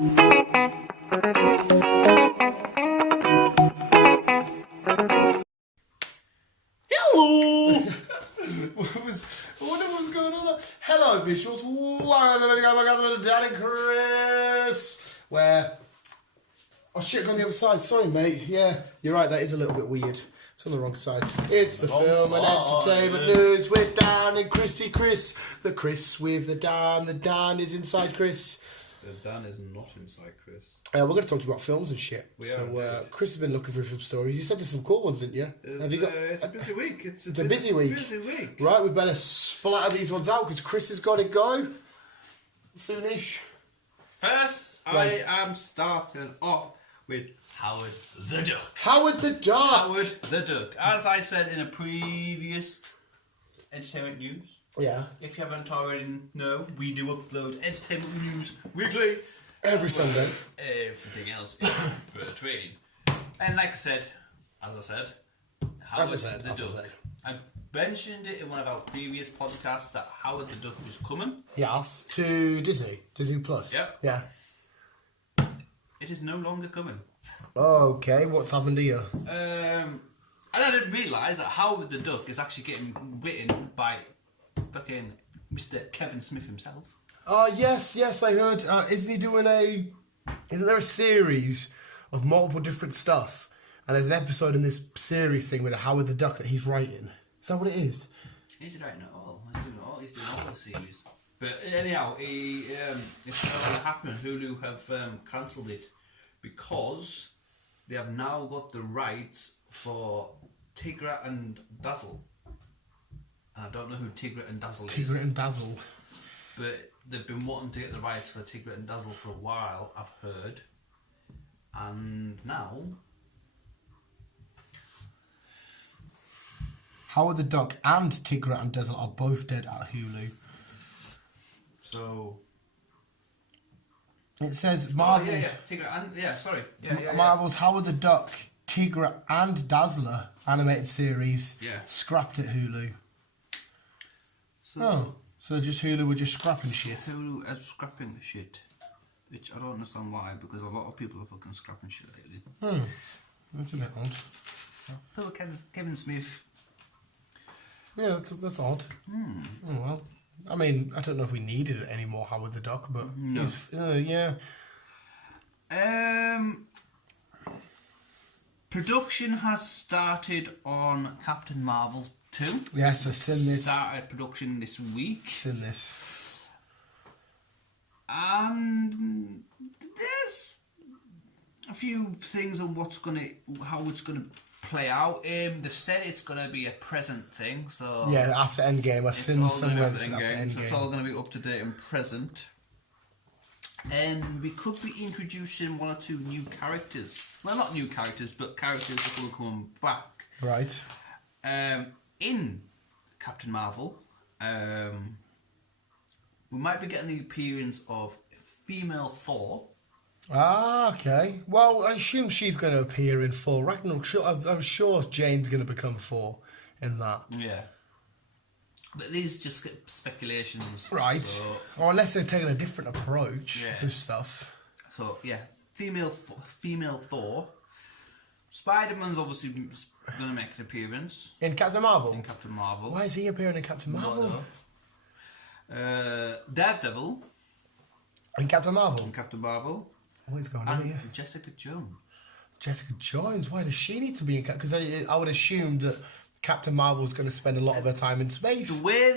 Hello! I wonder what was going on there. Hello, visuals. Welcome to Daddy Chris. Where... Oh shit, go on the other side. Sorry, mate. Yeah, you're right. That is a little bit weird. It's on the wrong side. It's the film and entertainment news with Dan and Chrissy Chris. The Chris with the Dan. The Dan is inside Chris. The Dan is not inside Chris. We're going to talk to you about films and shit. Chris has been looking for some stories. You said there's some cool ones, didn't you? It's a busy week. It's a busy week. Right, we better splatter these ones out because Chris has got to go soonish. First, right. I am starting off with Howard the Duck. Howard the Duck. Howard the Duck. As I said in a previous entertainment news. Yeah. If you haven't already know, we do upload entertainment news weekly. Every Sunday. Everything else is between. And like I said, Howard the Duck. I mentioned it in one of our previous podcasts that Howard the Duck was coming. Yes. To Disney Plus. Yep. Yeah. It is no longer coming. Okay, what's happened here? And I didn't realise that Howard the Duck is actually getting written by fucking Mr. Kevin Smith himself. Oh, yes, I heard. Isn't there a series of multiple different stuff? And there's an episode in this series thing with Howard the Duck that he's writing. Is that what it is? He's writing it all. He's doing all the series. But anyhow, it's not going to happen. Hulu have cancelled it because they have now got the rights for Tigra and Dazzle. And I don't know who Tigra and Dazzle is. Tigra and Dazzle. But they've been wanting to get the rights for Tigra and Dazzle for a while, I've heard. And now... Howard the Duck and Tigra and Dazzle are both dead at Hulu. So... It says Marvel's... Tigra and... sorry. Marvel's Howard the Duck, Tigra and Dazzler animated series scrapped at Hulu. So just Hulu were just scrapping shit. Hulu is scrapping the shit. Which I don't understand why, because a lot of people are fucking scrapping shit lately. That's a bit odd. Poor Kevin Smith. Yeah, that's odd. Oh well. I mean, I don't know if we needed it anymore, Howard the Duck, but no. Yeah. Production has started on Captain Marvel 2. Yes, I've seen this. Started production this week. Seen this. And there's a few things on how it's gonna play out. They've said it's gonna be a present thing, so yeah, after Endgame, I've seen somewhere after Endgame. So it's all gonna be up to date and present. And we could be introducing one or two new characters. Well, not new characters, but characters that will come back. Right. In Captain Marvel, we might be getting the appearance of female Thor. Ah, okay. Well, I assume she's going to appear in Thor Ragnarok. I'm sure Jane's going to become Thor in that. Yeah. But these just speculations. Right. So, or unless they're taking a different approach to stuff. So, yeah. Female Thor. Spider-Man's obviously going to make an appearance. In Captain Marvel? In Captain Marvel. Why is he appearing in Captain Marvel? Daredevil. In Captain Marvel? In Captain Marvel. What is going on here? Jessica Jones. Jessica Jones? Why does she need to be in Captain? Because I would assume that Captain Marvel's going to spend a lot of her time in space. The way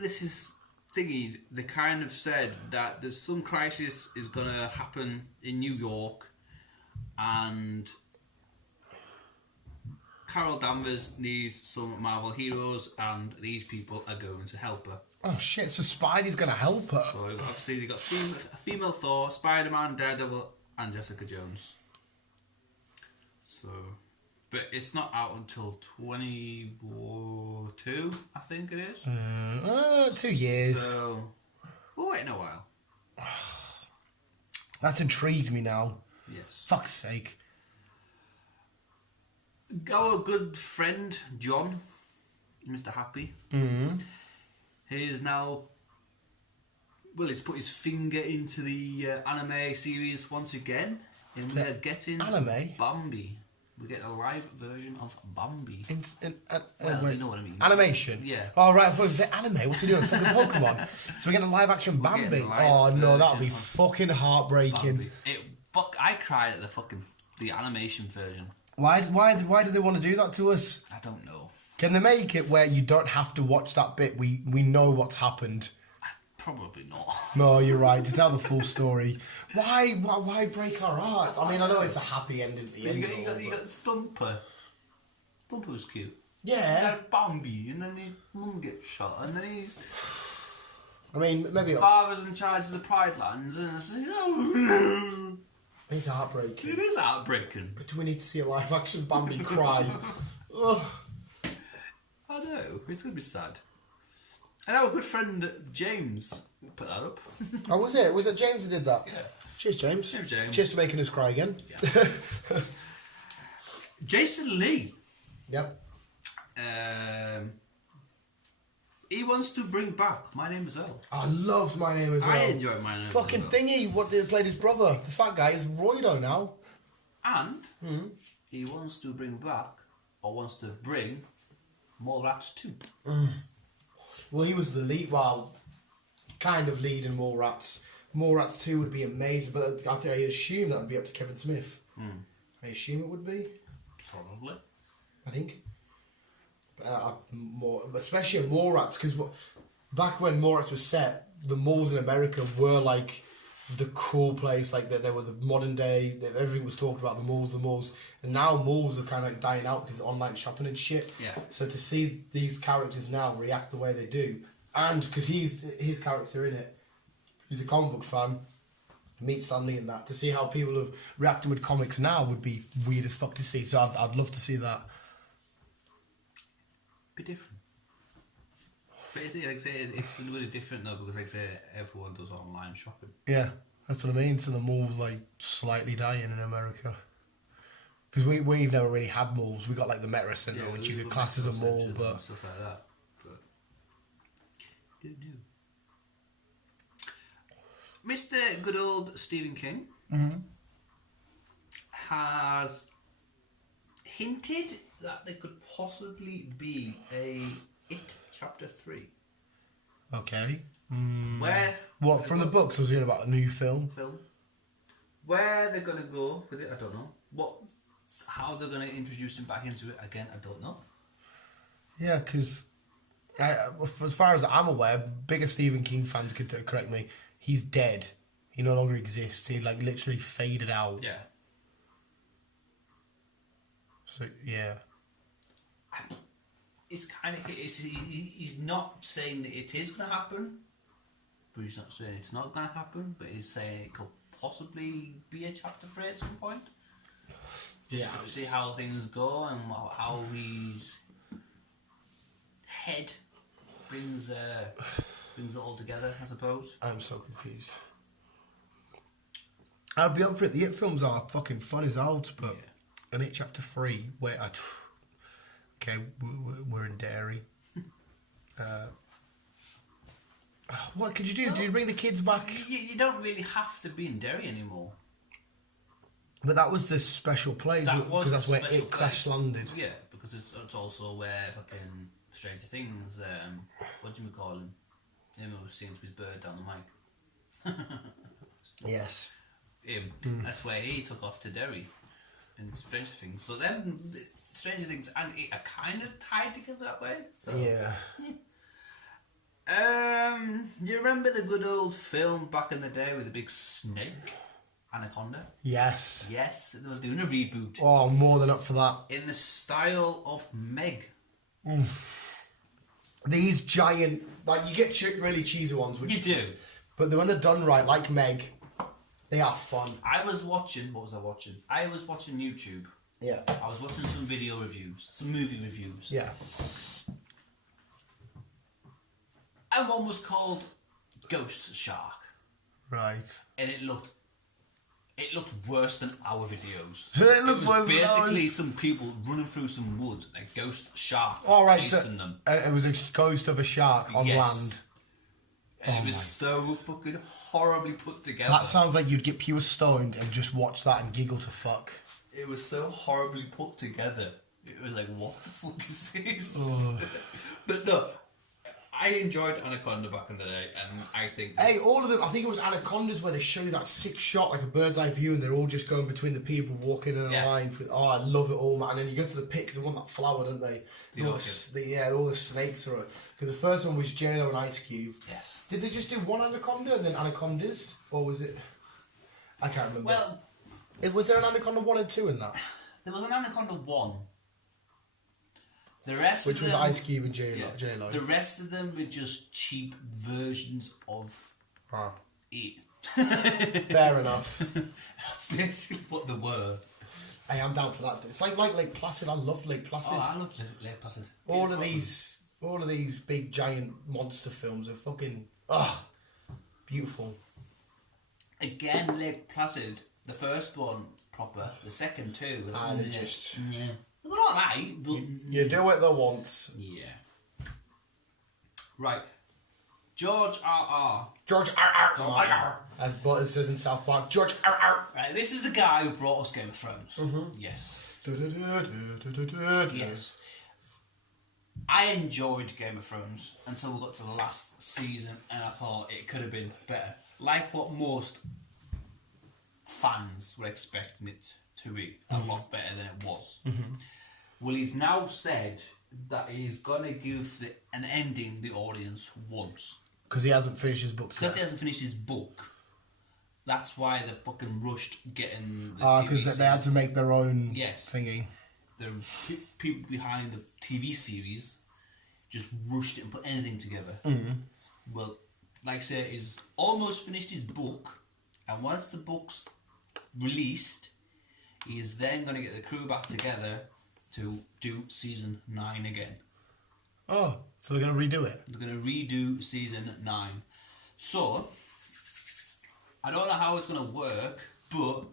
this is thingied, they kind of said that there's some crisis is going to happen in New York, and Carol Danvers needs some Marvel heroes, and these people are going to help her. Oh shit! So Spidey's going to help her. So obviously they got female Thor, Spider-Man, Daredevil, and Jessica Jones. So. But it's not out until 2022, I think it is. 2 years. So, we're waiting a while. That's intrigued me now. Yes. Fuck's sake. Our good friend, John, Mr. Happy, he is now well, he's put his finger into the anime series once again, and we are getting anime? Bambi. We get a live version of Bambi. Wait, you know what I mean. Animation? Yeah. Oh, right, I thought you said anime. What's he doing? Fucking Pokemon. So we're getting a live action Bambi. Oh, no, that would be fucking heartbreaking. I cried at the animation version. Why do they want to do that to us? I don't know. Can they make it where you don't have to watch that bit? We know what's happened. Probably not. No, you're right. To tell the full story, why break our hearts? I mean, I know it's a happy ending at the end. You got Thumper. Thumper was cute. Yeah. You got Bambi, and then his mum gets shot, and then he's. I mean, maybe father's in charge of the Pride Lands, and it's heartbreaking. It is heartbreaking. But do we need to see a live action Bambi cry? Ugh. I know. It's gonna be sad. And our good friend James put that up. Oh, was it? Was it James who did that? Yeah. Cheers, James. Cheers, James. Cheers for making us cry again. Yeah. Jason Lee. Yep. He wants to bring back My Name Is Earl. I loved My Name Is Earl. I enjoyed My Name Is Earl. Fucking thingy, what they played his brother. The fat guy is Roido now. And he wants to bring back, or wants to bring, Mallrats 2. Well, he was the lead, kind of lead in Mallrats. Mallrats 2 would be amazing, but I assume that would be up to Kevin Smith. I assume it would be. Probably. I think. Especially in Mallrats, because back when Mallrats was set, the malls in America were like the cool place, like they were the modern day, everything was talked about, the malls, and now malls are kind of like dying out because of online shopping and shit. Yeah. So to see these characters now react the way they do, and because his character in it, he's a comic book fan, meet Stanley in that, to see how people have reacted with comics now would be weird as fuck to see, so I'd love to see that. Be different. But it's really different though, because like I say, everyone does online shopping. Yeah, that's what I mean. So the malls like slightly dying in America. Because we've never really had malls. We got like the Metro Centre, which you could class as a mall, but stuff like that. But good news. Mr. Good Old Stephen King has hinted that there could possibly be a It Chapter 3. okay. Where? What, from the books? I was hearing about a new film. Where they're going to go with it, I don't know. How they're going to introduce him back into it again, I don't know. Yeah, because as far as I'm aware, bigger Stephen King fans could correct me. He's dead. He no longer exists. He like literally faded out. Yeah. So yeah. It's kind of he's not saying that it is going to happen, but he's not saying it's not going to happen. But he's saying it could possibly be a chapter 3 at some point. Just to see how things go and how his head brings it all together, I suppose. I'm so confused. I'd be up for it. The It films are fucking fun as out, but an It Chapter 3, where okay, we're in Derry. What could you do? Do you bring the kids back? You don't really have to be in Derry anymore. But that was the special place, because that's where it crash landed. Yeah, because it's also where fucking Stranger Things, what do you call him? Him who was seen to his bird down the mic. Yes. Him. That's where he took off to Derry in Stranger Things. So then Stranger Things and it are kind of tied together that way. So. Yeah. You remember the good old film back in the day with the big snake? Anaconda? Yes. Yes, they were doing a reboot. Oh, I'm more than up for that. In the style of Meg. These giant, like, you get really cheesy ones. Which you do. But when they're done right, like Meg, they are fun. I was watching, what was I watching? I was watching YouTube. Yeah. I was watching some video reviews, some movie reviews. Yeah. And one was called Ghost Shark. Right. And it looked worse than our videos. It looked worse than basically ours. some people running through some woods and a ghost shark chasing them. It was a ghost of a shark on land. And it was so fucking horribly put together. That sounds like you'd get pure stoned and just watch that and giggle to fuck. It was so horribly put together. It was like, what the fuck is this? But no, I enjoyed Anaconda back in the day, and I think... Hey, all of them, I think it was Anacondas where they show you that 6-shot, like a bird's eye view, and they're all just going between the people, walking in a line. Oh, I love it all, man. And then you go to the pit, 'cause they want that flower, don't they? All the snakes are... Because the first one was J-Lo and Ice Cube. Yes. Did they just do one Anaconda and then Anacondas? Or was it... I can't remember. Well... Was there an Anaconda 1 and 2 in that? There was an Anaconda 1. The rest Which of was them, Ice Cube and J-Lo. The rest of them were just cheap versions of it. Fair enough. That's basically what they were. Hey, I'm down for that. It's like Lake Placid. I loved Lake Placid. Oh, I loved Lake Placid. All of these big giant monster films are fucking beautiful. Again, Lake Placid, the first one proper, the second two. And they just... They were alright, but... You do it the once. Yeah. Right. George R.R. George R.R. As Butters says in South Park, George R.R. Right, this is the guy who brought us Game of Thrones. Yes. Yes. I enjoyed Game of Thrones until we got to the last season, and I thought it could have been better. Like what most fans were expecting it to be, a lot better than it was. Well, he's now said that he's going to give an ending the audience wants. Because he hasn't finished his book. Because he hasn't finished his book. That's why they fucking rushed getting the TV because they had to make their own thingy. The people behind the TV series just rushed it and put anything together. Well, like I said, he's almost finished his book, and once the book's released, he's then going to get the crew back together to do season 9 again. Oh, so they're going to redo it? They're going to redo season 9. So, I don't know how it's going to work, but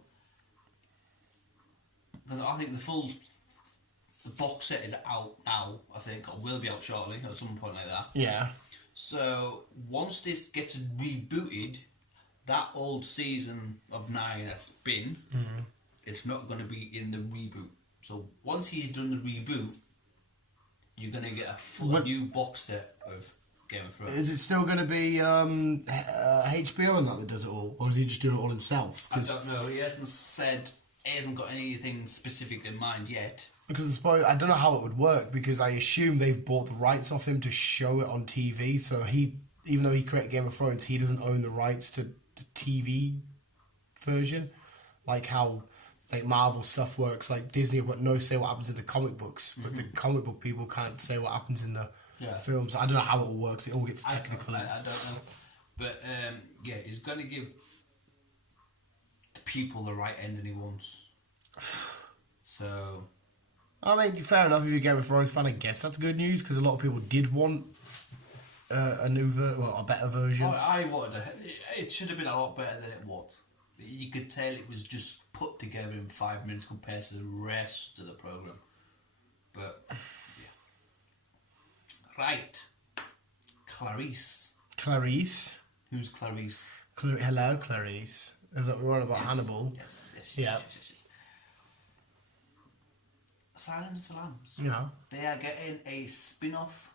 because I think the box set is out now, I think, or will be out shortly, at some point like that. Yeah. So, once this gets rebooted, that old season of 9 that's been, it's not going to be in the reboot. So, once he's done the reboot, you're going to get a full new box set of Game of Thrones. Is it still going to be HBO and that does it all? Or is he just doing it all himself? I don't know. He hasn't said, he hasn't got anything specific in mind yet. Because I suppose, I don't know how it would work, because I assume they've bought the rights off him to show it on TV. So even though he created Game of Thrones, he doesn't own the rights to the TV version. Like how Marvel stuff works. Like Disney have got no say what happens in the comic books, but the comic book people can't say what happens in the films. I don't know how it all works. It all gets technical. I don't know. But he's going to give the people the right ending he wants. So... I mean, fair enough if you're a Game of Thrones fan, I guess that's good news, because a lot of people did want a better version. I wanted it should have been a lot better than it was. You could tell it was just put together in 5 minutes compared to the rest of the programme. But, yeah. Right. Clarice. Clarice? Who's Clarice? Hello, Clarice. Is that we were on about Hannibal? Yes. Silence of the Lambs. Yeah. They are getting a spin-off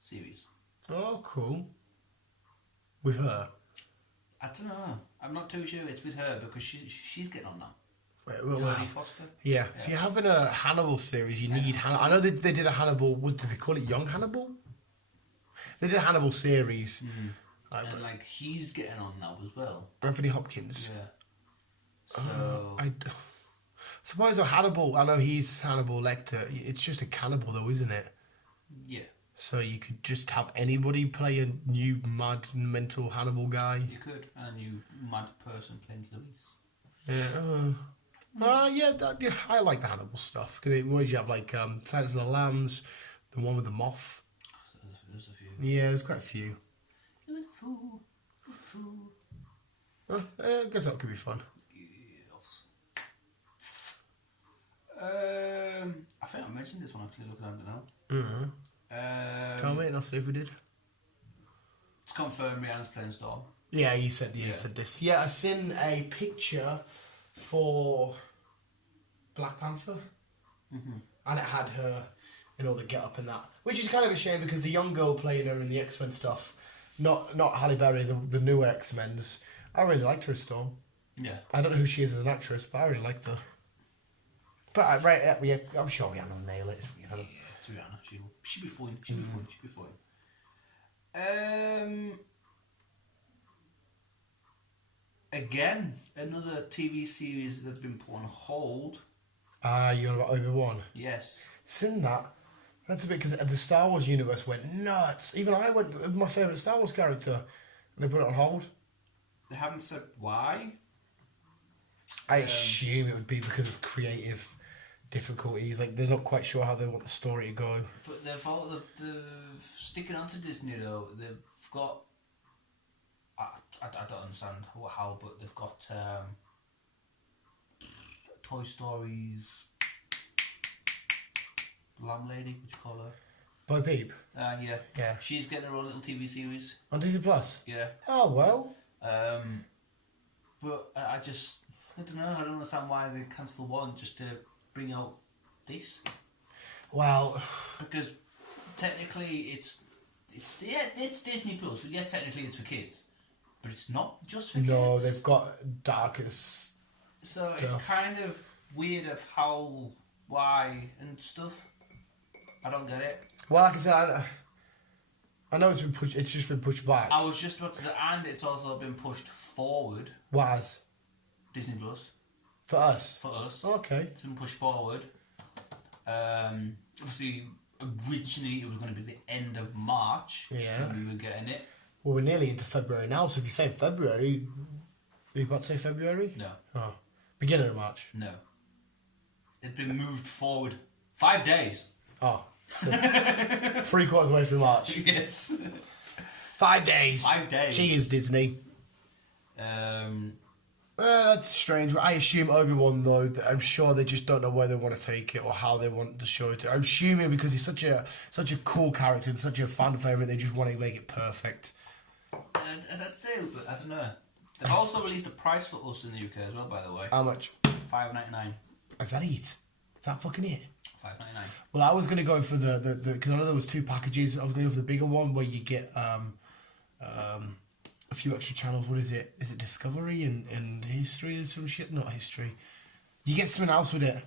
series. Oh, cool. With her? I don't know. I'm not too sure it's with her because she's getting on now. Jodie Foster. Yeah. If you're having a Hannibal series, you need Hannibal. I know they did a Hannibal. Did they call it Young Hannibal? They did a Hannibal series. And he's getting on now as well. Anthony Hopkins. Yeah. So I suppose a Hannibal. I know he's Hannibal Lecter. It's just a cannibal, though, isn't it? Yeah. So you could just have anybody play a new mad mental Hannibal guy. You could, and a new mad person playing Louise. Yeah. I like the Hannibal stuff because where you have Silence of the Lambs, the one with the moth. So there's a few. Yeah, there's quite a few. It was a fool. It was a fool. I guess that could be fun. Yes. I think I mentioned this one actually. Looking at it now. Tell me, and I'll see if we did. confirmed Rihanna's playing Storm. Yeah, you said this. Yeah, I seen a picture for Black Panther, and it had her in all the get up and that, which is kind of a shame because the young girl playing her in the X-Men stuff, not Halle Berry, the newer X-Men's. I really liked her as Storm. Yeah. I don't know who she is as an actress, but I really liked her. But yeah, I'm sure Rihanna will nail it. Yeah, to Rihanna, she'll be fine. She'll be fine. Again, another TV series that's been put on hold. You're on about Obi-Wan? Yes. Seen that? That's a bit because the Star Wars universe went nuts. Even I went with my favourite Star Wars character, and they put it on hold. They haven't said why. I assume it would be because of creative difficulties. Like, they're not quite sure how they want the story to go. But they're sticking on to Disney though. They've got. I don't understand how, but they've got Toy Stories. Lamb Lady, what you call her? Bo Peep? Yeah. Yeah. She's getting her own little TV series. On Disney Plus? Yeah. Oh, well. But I don't know. I don't understand why they cancelled one just to bring out this. Well. Because technically it's Disney Plus. So yes, technically it's for kids, but it's not just for kids. No, they've got darkest. So it's kind of weird of how, why, and stuff. I don't get it. Well, like I said, I know it's been pushed. It's just been pushed back. I was just about to say, and it's also been pushed forward. Was Disney Plus for us? For us. Okay. It's been pushed forward. Obviously, originally it was going to be the end of March. Yeah. When we were getting it. Well, we're nearly into February now. So if you say February, are you about to say February? No. Oh, beginning of March. No. It's been moved forward 5 days. Oh. So 3/4 away from March. Yes. 5 days. 5 days. Cheers, Disney. That's strange. I assume Obi-Wan, though, that I'm sure they just don't know where they want to take it or how they want the show to. I'm assuming because he's such a cool character and such a fan favourite, they just want to make it perfect. I do, but I don't know. They've also released a price for us in the UK as well, by the way. How much? $5.99. Is that it? Is that fucking it? $5.99. Well, I was going to go for the because I know there was 2 packages. I was going to go for the bigger one where you get a few extra channels. What is it? Is it Discovery and History or some shit? Not History. You get something else with it.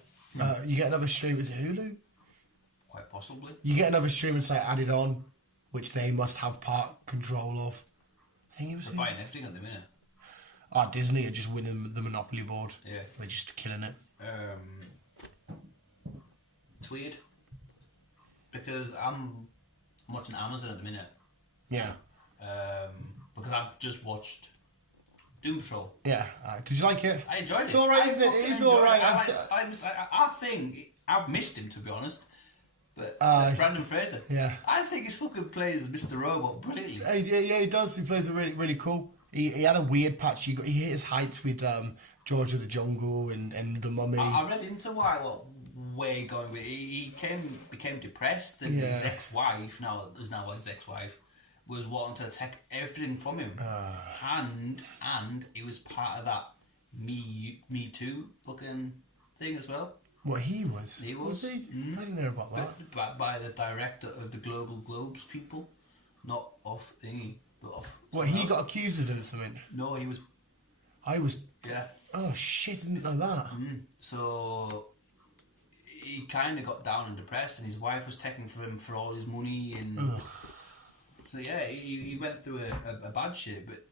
You get another stream. Is it Hulu? Quite possibly. You get another streaming site added on, which they must have part control of. I think it was. They're buying everything at the minute. Disney are just winning the monopoly board. Yeah. They're just killing it. It's weird because I'm watching Amazon at the minute. Yeah. Because I've just watched Doom Patrol. Yeah. Did you like it? I enjoyed it. It's alright, isn't it? It is alright. I think I've missed him, to be honest. But Brandon Fraser. Yeah. I think he fucking plays Mr. Robot brilliantly. Yeah, he does. He plays it really, really cool. He had a weird patch. He hit his heights with George of the Jungle and The Mummy. I read into where going with it. He became depressed, and his ex-wife, now his ex-wife, was wanting to take everything from him, and it was part of that Me Too fucking thing as well. What, he was? He was. Was he? I didn't know about that. By the director of the Global Globes people, not off thingy, but off. What, he got accused of doing something? No, he was. I was. Yeah. Oh shit! I didn't know that. So he kind of got down and depressed, and his wife was taking for him for all his money, and so yeah, he went through a bad shit, but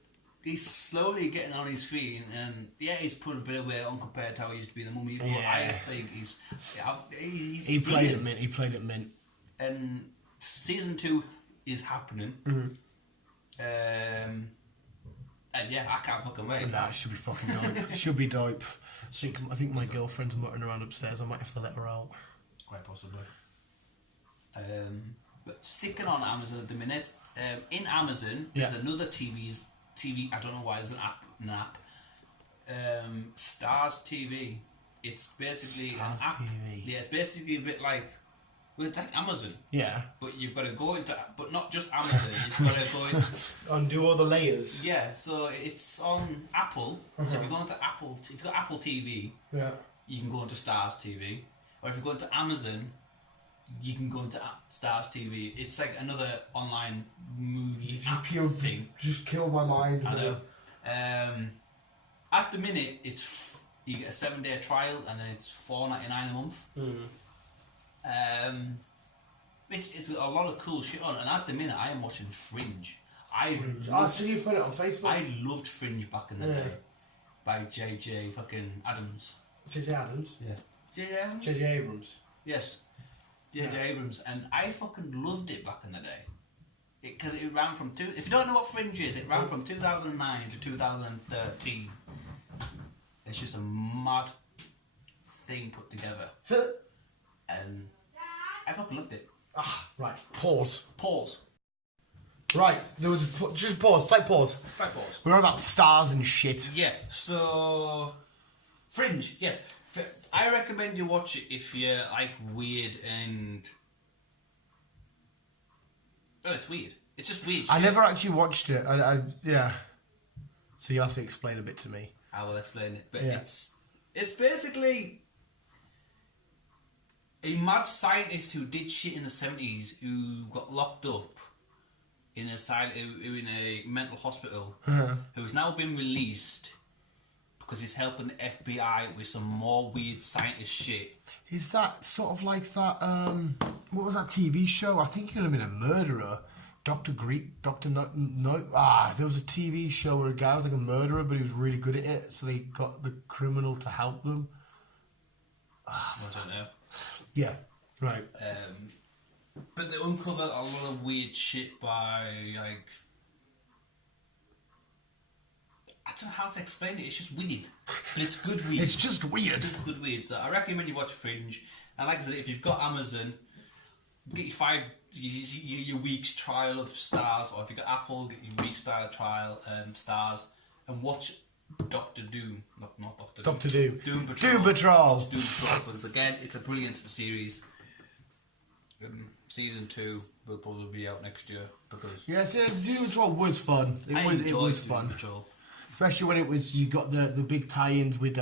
he's slowly getting on his feet, and yeah, he's put a bit of weight on compared to how he used to be in the Mummy. But I think he's he played at Mint. He played at Mint. And season 2 is happening. And yeah, I can't fucking wait. Nah, it should be fucking dope. It should be dope. I think my girlfriend's muttering around upstairs. I might have to let her out. Quite possibly. But sticking on Amazon at the minute, in Amazon there's another TV. I don't know why there's an app. Stars TV. It's basically Stars an app. TV. Yeah, it's basically a bit like Well, it's like Amazon. Yeah. But you've got to go into, but not just Amazon. You've got to go in. Undo all the layers. Yeah, so it's on Apple. So if you go into Apple, if you've got Apple TV, Yeah. you can go into Stars TV. Or if you go into Amazon, you can go into Stars TV. It's like another online movie app thing. Just killed my mind. I know. At the minute, you get a 7-day trial and then it's $4.99 a month. It's a lot of cool shit on, and at the minute I am watching Fringe. I see you put it on Facebook. I loved Fringe back in the day by JJ fucking Adams. JJ Adams. Yeah. JJ Adams. JJ Abrams. Yes. JJ Abrams, and I fucking loved it back in the day. Because it ran from if you don't know what Fringe is, it ran from 2009 to 2013. It's just a mad thing put together. And I fucking loved it. Right. Pause. Right, there was just pause. Type pause. Right, pause. We're on about stars and shit. Yeah. So, Fringe. Yeah. I recommend you watch it if you're like weird and. Oh, it's weird. It's just weird. I never actually watched it. Yeah. So you'll have to explain a bit to me. I will explain it, but it's basically a mad scientist who did shit in the 70s who got locked up in a mental hospital who's now been released because he's helping the FBI with some more weird scientist shit. Is that sort of like that, what was that TV show? I think he could have been a murderer. There was a TV show where a guy was like a murderer, but he was really good at it, so they got the criminal to help them. I don't know. Yeah, right. But they uncovered a lot of weird shit by, like... I don't know how to explain it, it's just weird. But it's good weird. It's just weird. It's good weird. So I recommend you watch Fringe. And like I said, if you've got Amazon, get your week's trial of Stars, or if you've got Apple, get your week's trial Stars, and watch Doctor Doom. Not Doctor Doom. Doctor Doom. Doom Patrol. Doom Patrol. Doom Patrol, because again, it's a brilliant series. Season 2 will probably be out next year, because... Yeah, see, Doom Patrol was fun. It was fun. Patrol. Especially when you got the big tie-ins with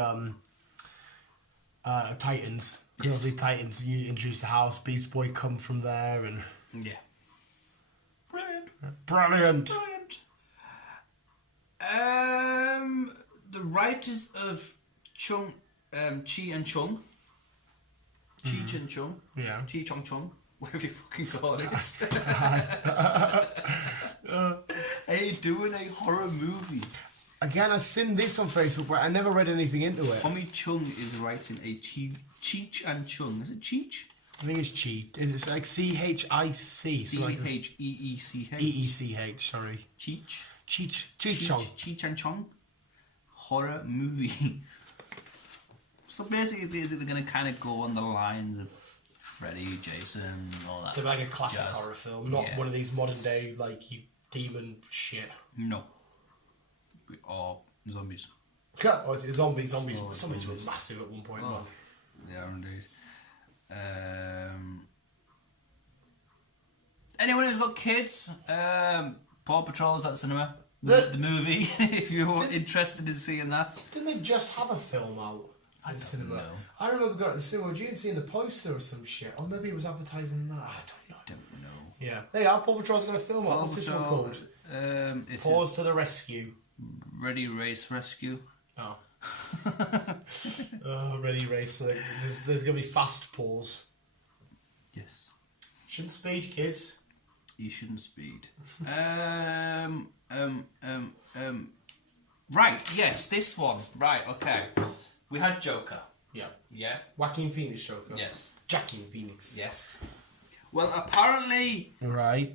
Titans. Yes. The Titans, you introduced the house, Beast Boy come from there, and... Yeah. Brilliant. The writers of Chi and Chung. Cheech and Chung. Yeah. Chi Chong Chung. Whatever you fucking call it. Are you doing a horror movie? Again, I seen this on Facebook, but I never read anything into it. Tommy Chung is writing a Cheech and Chung. Is it Cheech? I think it's Cheech. Is it like CHIC? CHEECH. EECH, sorry. Cheech. Cheech Chong. Cheech and Chong. Horror movie. So basically, they're going to kind of go on the lines of Freddy, Jason, all that. So like a classic horror film, not one of these modern day like you demon shit. No. Or zombies. Oh, zombies were massive at one point. Oh, they are indeed. Anyone who's got kids, Paw Patrol's at the cinema. The movie, if you're interested in seeing that. Didn't they just have a film out at the cinema? Know. I remember going to the cinema. You didn't see in the poster or some shit, or maybe it was advertising that. I don't know. Yeah. Hey, our Paw Patrol's got a film out. What's this one called? Paws to the Rescue. Ready Race Rescue. Oh. Ready Race. So there's going to be fast paws. Yes. Shouldn't speed, kids. You shouldn't speed. Right, yes, this one. Right, okay. We had Joker. Yeah. Yeah? Joaquin Phoenix Joker. Yes. Joaquin Phoenix. Yes. Well, apparently... Right.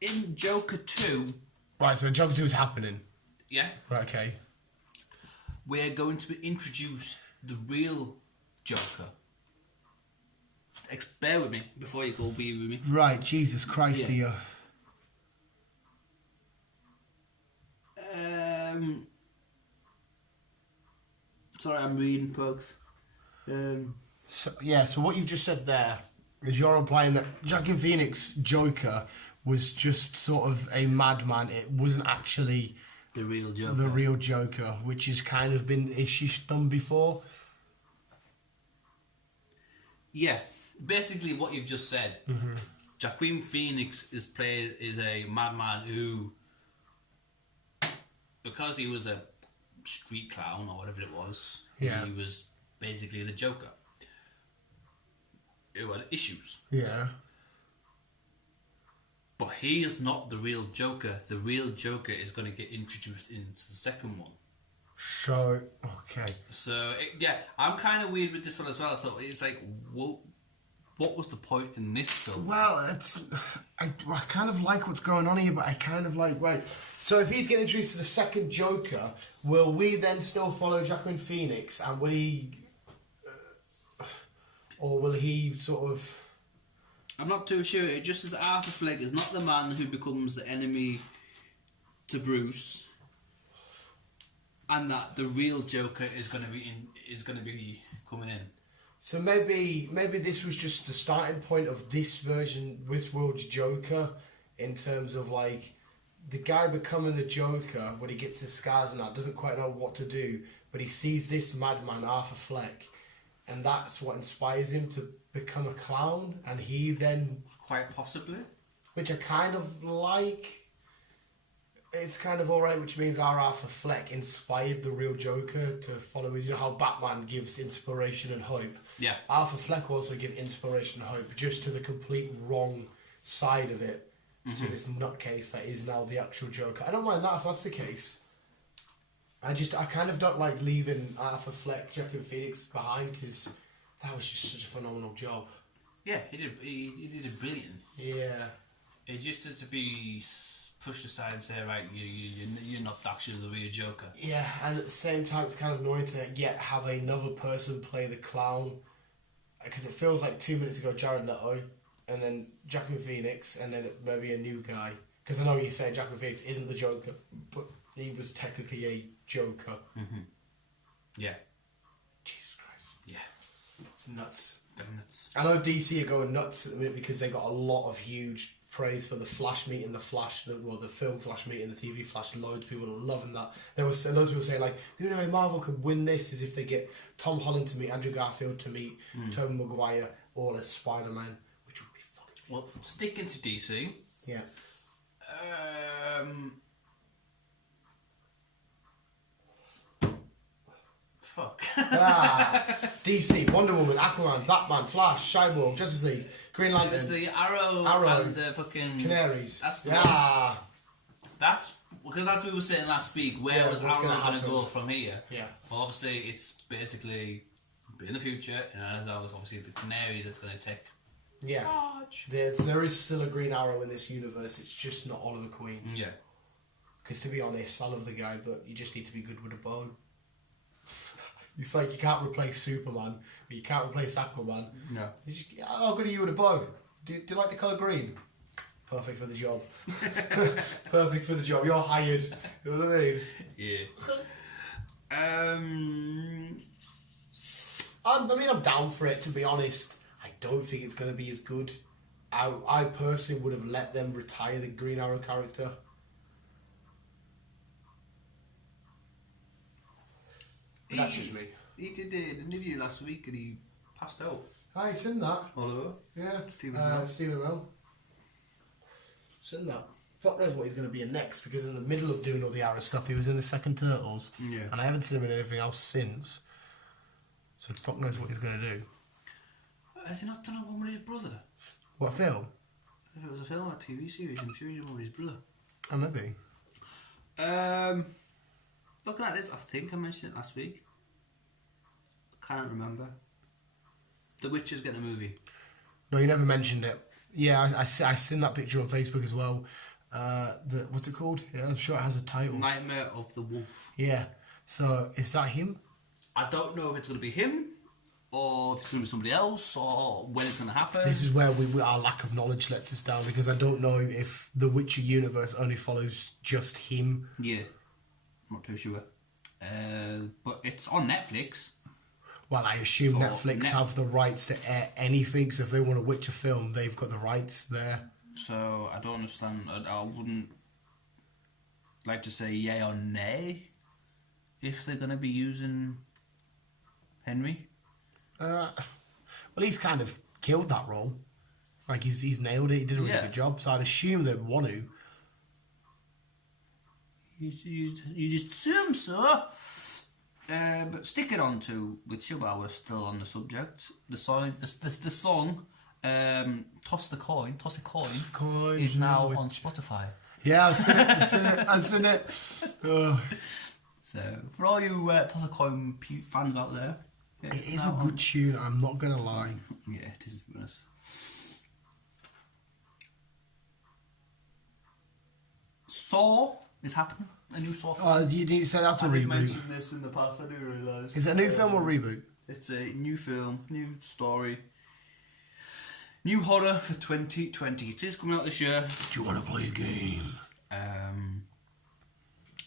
In Joker 2... Right, so Joker 2 is happening. Yeah. Right, okay. We're going to introduce the real Joker. Bear with me before you go be with me. Right, Jesus Christ, here. Sorry, I'm reading, folks. So what you've just said there is you're implying that Joaquin Phoenix Joker was just sort of a madman. It wasn't actually The real Joker. the real Joker, which has kind of been issues done before. Yeah, basically what you've just said. Mm-hmm. Joaquin Phoenix is played is a madman who, because he was a street clown or whatever it was, Yeah. he was basically the Joker. Who had issues. Yeah. But he is not the real Joker. The real Joker is going to get introduced into the second one. So, okay. So, yeah, I'm kind of weird with this one as well. So, it's like, what was the point in this film? Well, I kind of like what's going on here, but I kind of like, right. So if he's getting introduced to the second Joker, will we then still follow Joaquin Phoenix, and will he... or will he sort of... I'm not too sure. It just as Arthur Fleck is not the man who becomes the enemy to Bruce, and that the real Joker is going to be coming in. So maybe this was just the starting point of this version, this world's Joker, in terms of like the guy becoming the Joker when he gets his scars and that doesn't quite know what to do, but he sees this madman Arthur Fleck, and that's what inspires him to become a clown, and he then, Quite possibly. which I kind of like. It's kind of alright, which means our Arthur Fleck inspired the real Joker to follow his. You know how Batman gives inspiration and hope? Yeah. Arthur Fleck also gives inspiration and hope, just to the complete wrong side of it, to this nutcase that is now the actual Joker. I don't mind that if that's the case. I kind of don't like leaving Arthur Fleck, Joaquin Phoenix behind, because that was just such a phenomenal job. Yeah, he did it brilliant. Yeah. It just had to be pushed aside and say, right, you're not actually the real Joker. Yeah, and at the same time, it's kind of annoying to yet have another person play the clown, because it feels like 2 minutes ago Jared Leto, and then Joaquin Phoenix, and then maybe a new guy. Because I know you say Joaquin Phoenix isn't the Joker, but he was technically a Joker. Mm-hmm. Yeah. Jesus Christ. Yeah. It's nuts. Damn nuts. I know DC are going nuts at the minute because they got a lot of huge praise for the Flash meeting, the film Flash meeting, the TV Flash. Loads of people are loving that. There was loads of people saying like, the only way Marvel could win this is if they get Tom Holland to meet Andrew Garfield to meet Tobey Maguire all as Spider-Man, which would be fun. Well, sticking to DC. Yeah. Fuck. DC, Wonder Woman, Aquaman, Batman, Flash, Cyborg, Justice League, Green Lantern. It's the Arrow and the fucking Canaries. That's the one. That's because that's what we were saying last week. Where was Arrow going to go from here? Yeah. Well, obviously it's basically in the future, and that was obviously the Canary that's going to take charge. There is still a Green Arrow in this universe. It's just not Oliver Queen. Yeah. Because to be honest, I love the guy, but you just need to be good with a bow. It's like you can't replace Superman, but you can't replace Aquaman. No. How good are you with a bow? Do you like the colour green? Perfect for the job. Perfect for the job. You're hired. You know what I mean? Yeah. I'm down for it, to be honest. I don't think it's going to be as good. I personally would have let them retire the Green Arrow character. That's just me. He did an interview last week and he passed out. I seen that. Oliver? Yeah. Stephen Amell. Stephen Amell. Seen that. Fuck knows what he's going to be in next, because in the middle of doing all the Arrow stuff, he was in the second Turtles. Yeah. And I haven't seen him in anything else since. So fuck knows what he's going to do. Has he not done one with his brother? What film? If it was a film or a TV series, I'm sure he did one with his brother. Oh, maybe. Looking at this, I think I mentioned it last week. I can't remember. The Witcher's getting a movie. No, you never mentioned it. Yeah, I seen that picture on Facebook as well. What's it called? Yeah, I'm sure it has a title. Nightmare of the Wolf. Yeah. So, is that him? I don't know if it's going to be him, or if it's going to be somebody else, or when it's going to happen. This is where our lack of knowledge lets us down, because I don't know if the Witcher universe only follows just him. Yeah. I'm not too sure. But it's on Netflix. Well, I assume So Netflix have the rights to air anything, so if they want a Witcher film, they've got the rights there. So I don't understand. I wouldn't like to say yay or nay if they're going to be using Henry. Well, he's kind of killed that role. Like, he's nailed it. He did a really Yeah. good job, so I'd assume they'd want to. You just assume so. But sticking on to Witcher while we're still on the subject, the song, Toss the Coin, is now on Spotify. Yeah, I've seen it. Oh. So, for all you Toss a Coin fans out there, It is a good tune, I'm not going to lie. Yeah, it is, to be honest. Saw is happening. A new Saw film. Oh, you need to say that's a I did reboot. mention this in the past, I do realise. Is it a new film or reboot? It's a new film, new story, new horror for 2020. It is coming out this year. Do you want to play a game?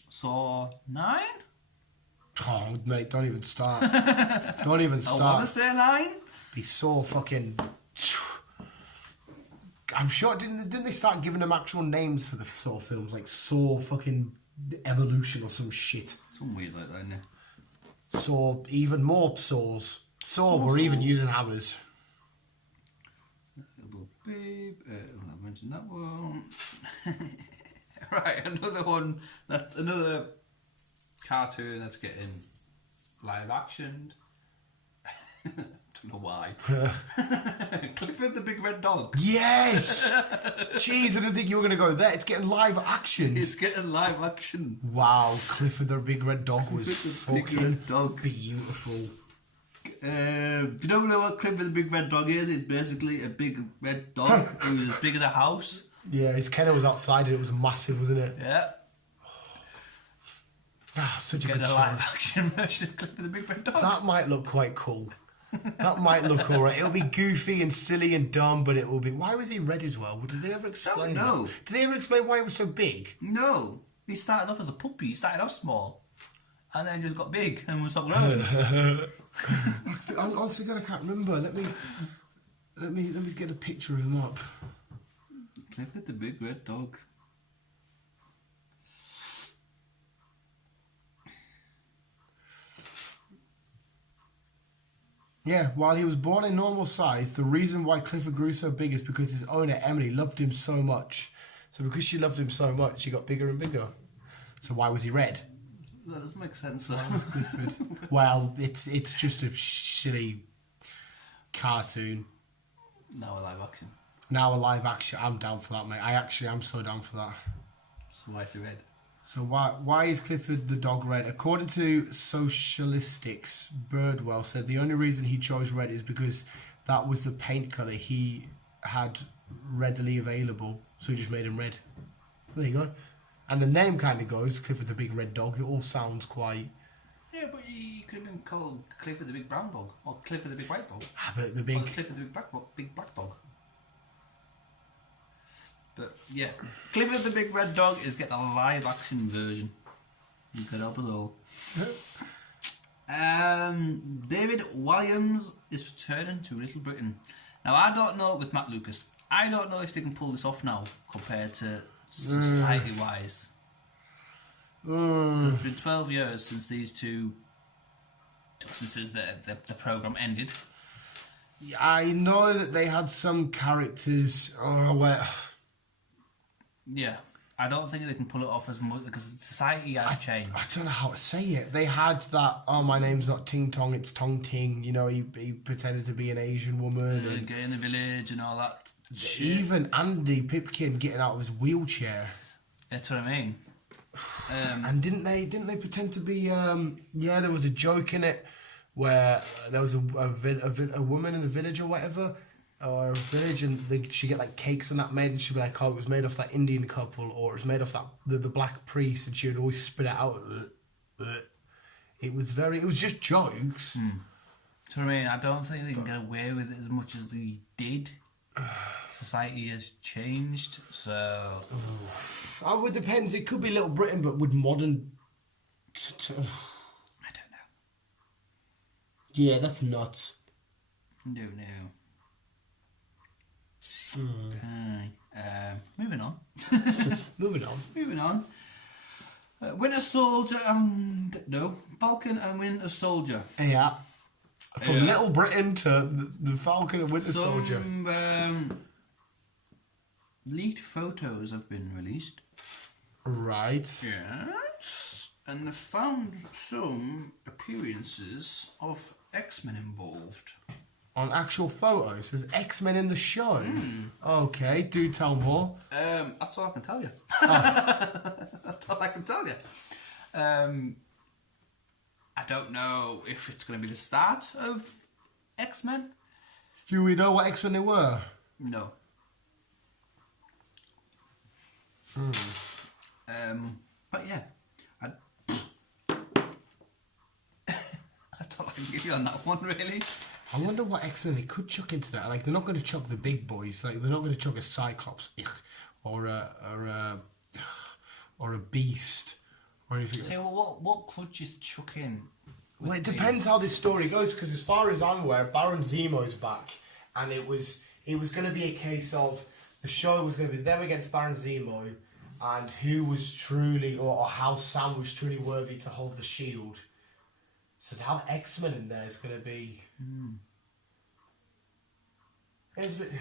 Saw 9? Oh, mate, don't even start. Don't even I want to start. say 9. Be so fucking... I'm sure, didn't they start giving them actual names for the Saw films? Like Saw fucking Evolution or some shit. Something weird like that, isn't it? Saw, even more Saws. Saw were even using hammers. Babe, I mentioned that one. Right, another one. That's another cartoon that's getting live action. Don't know why. Clifford the Big Red Dog. Yes! Jeez, I didn't think you were going to go there. It's getting live action. It's getting live action. Wow, Clifford the Big Red Dog was Big fucking Red Dog. beautiful. Do you know what Clifford the Big Red Dog is? It's basically a big red dog who's as big as a house. Yeah, his kennel was outside and it was massive, wasn't it? Yeah. Ah, such a Getting good a show. live action version of Clifford the Big Red Dog. That might look quite cool. That might look alright. It'll be goofy and silly and dumb, but it will be... Why was he red as well? Did they ever explain Don't know. that? Did they ever explain why he was so big? No. He started off as a puppy. He started off small. And then just got big and was like, no. Honestly, God, I can't remember. Let me get a picture of him up. Clifford the Big Red Dog. Yeah, while he was born in normal size, the reason why Clifford grew so big is because his owner, Emily, loved him so much. So because she loved him so much, he got bigger and bigger. So why was he red? That doesn't make sense. Clifford. Well, it's just a silly cartoon. Now a live action. Now a live action. I'm down for that, mate. I'm so down for that. So why is he red? So why is Clifford the dog red? According to Socialistics, Birdwell said the only reason he chose red is because that was the paint colour he had readily available, so he just made him red. There you go. And the name kind of goes, Clifford the Big Red Dog. It all sounds quite... Yeah, but he could have been called Clifford the Big Brown Dog or Clifford the Big White Dog. But the Or big... Clifford the Big Black Dog. But yeah, Clifford the Big Red Dog is getting a live action version. You could help us all. David Williams is returning to Little Britain. Now I don't know with Matt Lucas. I don't know if they can pull this off now compared to society wise. It's been 12 years since these two, since the program ended. I know that they had some characters... Oh, well... Yeah, I don't think they can pull it off as much because society has changed. I don't know how to say it. They had that, oh, my name's not Ting Tong, it's Tong Ting. You know, he pretended to be an Asian woman. And Get in the village and all that. Shit. even Andy Pipkin getting out of his wheelchair. That's what I mean. And didn't they pretend to be, yeah, there was a joke in it where there was a woman in the village or whatever, or a village, and she'd get like cakes and that made, and she'd be like, oh, it was made off that Indian couple, or it was made off that the black priest, and she would always spit it out. It was just jokes. So I mean, I don't think they can get away with it as much as they did. Society has changed, so... Oh, it depends. It could be Little Britain, but would modern... I don't know. Yeah, that's nuts. No. Moving on. Moving on. Winter Soldier and... No. Falcon and Winter Soldier. Yeah. From Little Britain to the Falcon and Winter Soldier. Leaked photos have been released. Right. Yes. And they found some appearances of X-Men involved. On actual photos, there's X-Men in the show. Okay, do tell more. That's all I can tell you. That's all I can tell you. I don't know if it's going to be the start of X-Men. Do we know what X-Men they were? No. But yeah, that's all I can give you on that one, really. I wonder what X-Men they could chuck into that. Like, they're not going to chuck the big boys. Like, they're not going to chuck a Cyclops, or a Beast, or anything. So what could you chuck in? Well, it depends how this story goes. Because as far as I'm aware, Baron Zemo's back, and it was going to be a case of the show was going to be them against Baron Zemo, and who was truly, or how Sam was truly worthy to hold the shield. So to have X-Men in there is going to be... It's a bit...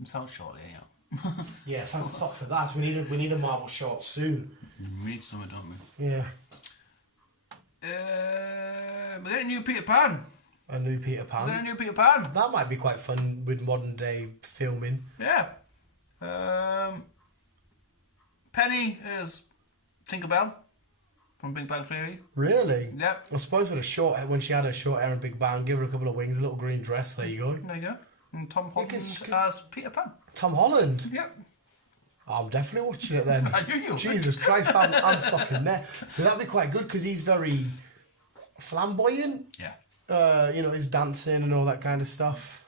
It's out shortly, anyhow. Yeah, thank fuck for that. We need a Marvel short soon. We need something, don't we? Yeah. We're getting a new Peter Pan. A new Peter Pan. We're getting a new Peter Pan. That might be quite fun with modern day filming. Yeah. Penny is Tinkerbell from Big Bang Theory. Really? Yep. I suppose when she had her short hair and big bang, give her a couple of wings, a little green dress. There you go. There you go. And Tom Holland as Peter Pan. Tom Holland. Yep. I'm definitely watching it then. I knew you would. Jesus Christ, I'm fucking there. So that'd be quite good because he's very flamboyant. Yeah. He's dancing and all that kind of stuff.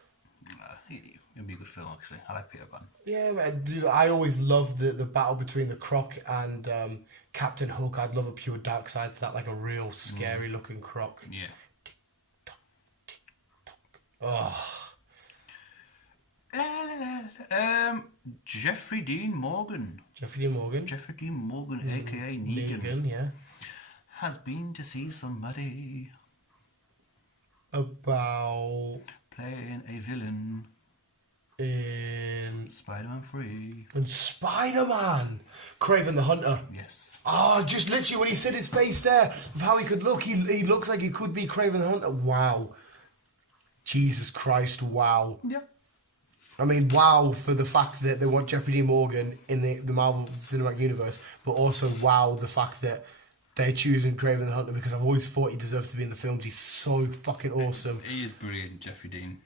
It'd be a good film, actually. I like Peter Pan. Yeah, dude, I always loved the battle between the Croc and Captain Hook. I'd love a pure dark side to that, like a real scary looking Croc. Yeah. Tick tock, tick tock. Oh. Jeffrey Dean Morgan. Jeffrey Dean Morgan, aka Negan, Negan, yeah. has been to see somebody About playing a villain in Spider-Man 3. And Spider-Man, Kraven the Hunter. Yes. Oh, just literally when he said his face there, of how he could look, he looks like he could be Kraven the Hunter. Wow. Jesus Christ, wow. Yeah. I mean, wow for the fact that they want Jeffrey Dean Morgan in the Marvel Cinematic Universe, but also wow the fact that they're choosing Kraven the Hunter, because I've always thought he deserves to be in the films. He's so fucking awesome. He is brilliant, Jeffrey Dean.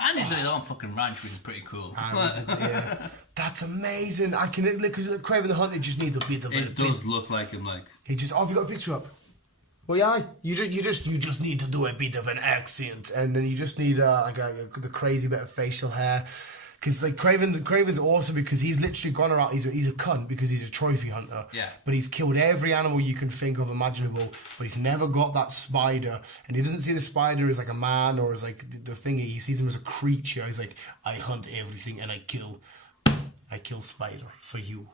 And he's got his own fucking ranch, which is pretty cool. Yeah. That's amazing. I can look at Kraven the Hunter. Just needs a bit of it. Does look like him, like. He just. Oh, have you got a picture up? Well, yeah. You just need to do a bit of an accent, and then you just need the crazy bit of facial hair. Because like Craven's awesome because he's literally gone around. He's a cunt because he's a trophy hunter. Yeah. But he's killed every animal you can think of imaginable. But he's never got that spider, and he doesn't see the spider as like a man or as like the thingy. He sees him as a creature. He's like, I hunt everything and I kill spider for you.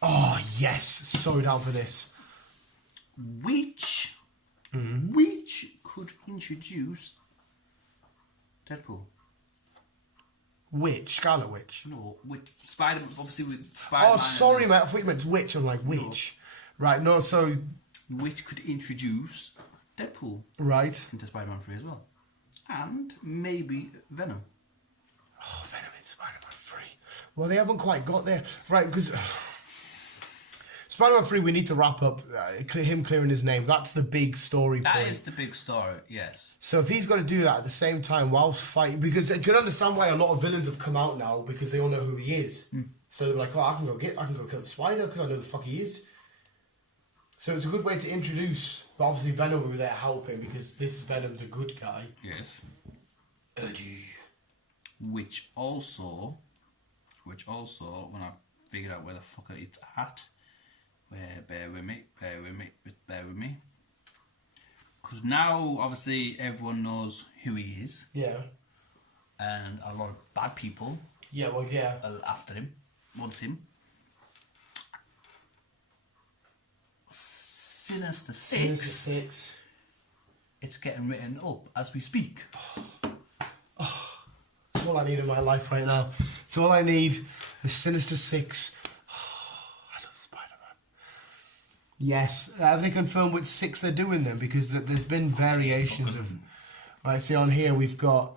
Oh yes, so down for this. Which could introduce Deadpool. Witch, Scarlet Witch. No, with Spider, obviously with Spider. Oh, sorry, mate. I thought you meant witch. I'm like witch. No. Right, no. So, which could introduce Deadpool, right, into Spider-Man 3 as well, and maybe Venom. Oh, Venom in Spider-Man 3. Well, they haven't quite got there, right? Because Spider-Man 3, we need to wrap up him clearing his name. That's the big story point. That is the big story, yes. So if he's got to do that at the same time whilst fighting, because you can understand why a lot of villains have come out now because they all know who he is. So they're like, oh, I can go kill the Spider because I know the fuck he is. So it's a good way to introduce. But obviously Venom will be there helping because this Venom's a good guy. Yes. Edgy. Which also, when I figured out where the fuck it's at. Bear with me. Could because now obviously everyone knows who he is, Yeah. and a lot of bad people Yeah, well, yeah. are after him, wants him. Sinister Sinister 6. 6. It's getting written up as we speak. That's all I need in my life right now. It's all I need. The Sinister 6. I love Spider-Man. Yes. Have they confirmed which 6 they're doing then? Because there's been variations of... Right, see on here we've got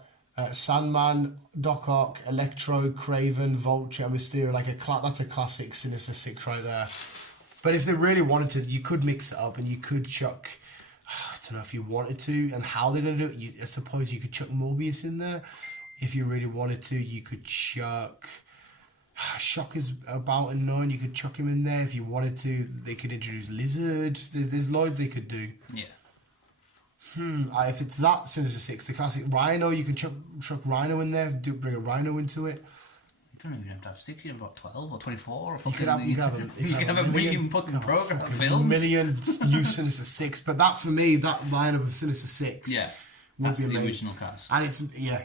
Sandman, Doc Ock, Electro, Craven, Vulture, Mysterio. Like that's a classic Sinister 6 right there. But if they really wanted to, you could mix it up and you could chuck... I don't know if you wanted to and how they're going to do it. I suppose you could chuck Morbius in there. If you really wanted to, you could chuck... Shock is about a 9. You could chuck him in there. If you wanted to, they could introduce Lizard. There's loads they could do. Yeah. If it's that Sinister 6, the classic Rhino, you can chuck Rhino in there. Bring a Rhino into it. You don't even have to have 6. You have about 12 or 24 or You fucking... could have a million fucking program films. Million new Sinister 6. But that, for me, that lineup of Sinister 6... Yeah. Would That's be the amazing. original cast. And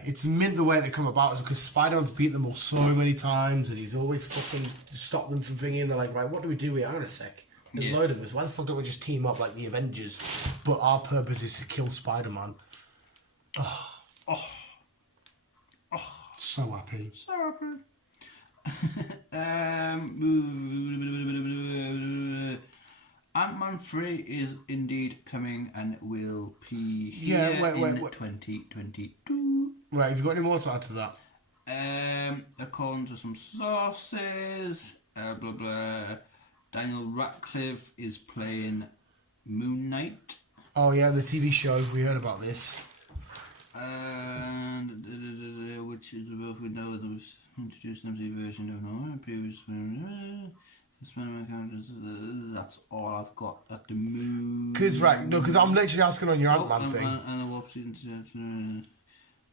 it's mint the way they come about is because Spider-Man's beat them all so many times and he's always fucking stopped them from thinking. They're like, right, what do we do here? Hang on a sec. There's a load of us. Why the fuck don't we just team up like the Avengers? But our purpose is to kill Spider-Man. So happy. Ant-Man 3 is indeed coming and will be here in 2022. Right, have you got any more to add to that? According to some sources, blah blah, Daniel Radcliffe is playing Moon Knight. Oh yeah, the TV show, we heard about this. And which is both we know that was introduced in the version of no previous Spider-Man characters. That's all I've got at the moon. Because I'm literally asking on your Ant-Man thing. And the Warp Scene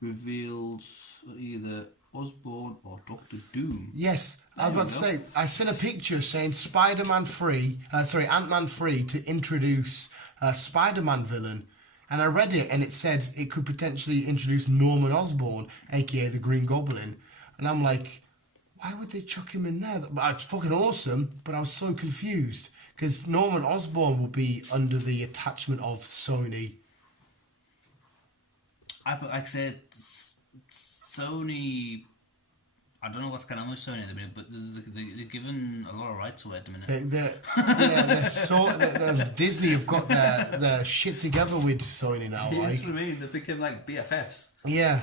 reveals either Osborn or Doctor Doom. Yes, I was about to say, I sent a picture saying Ant-Man 3 to introduce a Spider-Man villain. And I read it and it said it could potentially introduce Norman Osborn, aka the Green Goblin. And I'm like, why would they chuck him in there? It's fucking awesome, but I was so confused. Because Norman Osborn will be under the attachment of Sony. Like I said, Sony... I don't know what's going on with Sony at the minute, but they're given a lot of rights away at the minute. Disney have got their shit together with Sony now. That's what I mean. They became like BFFs. Yeah,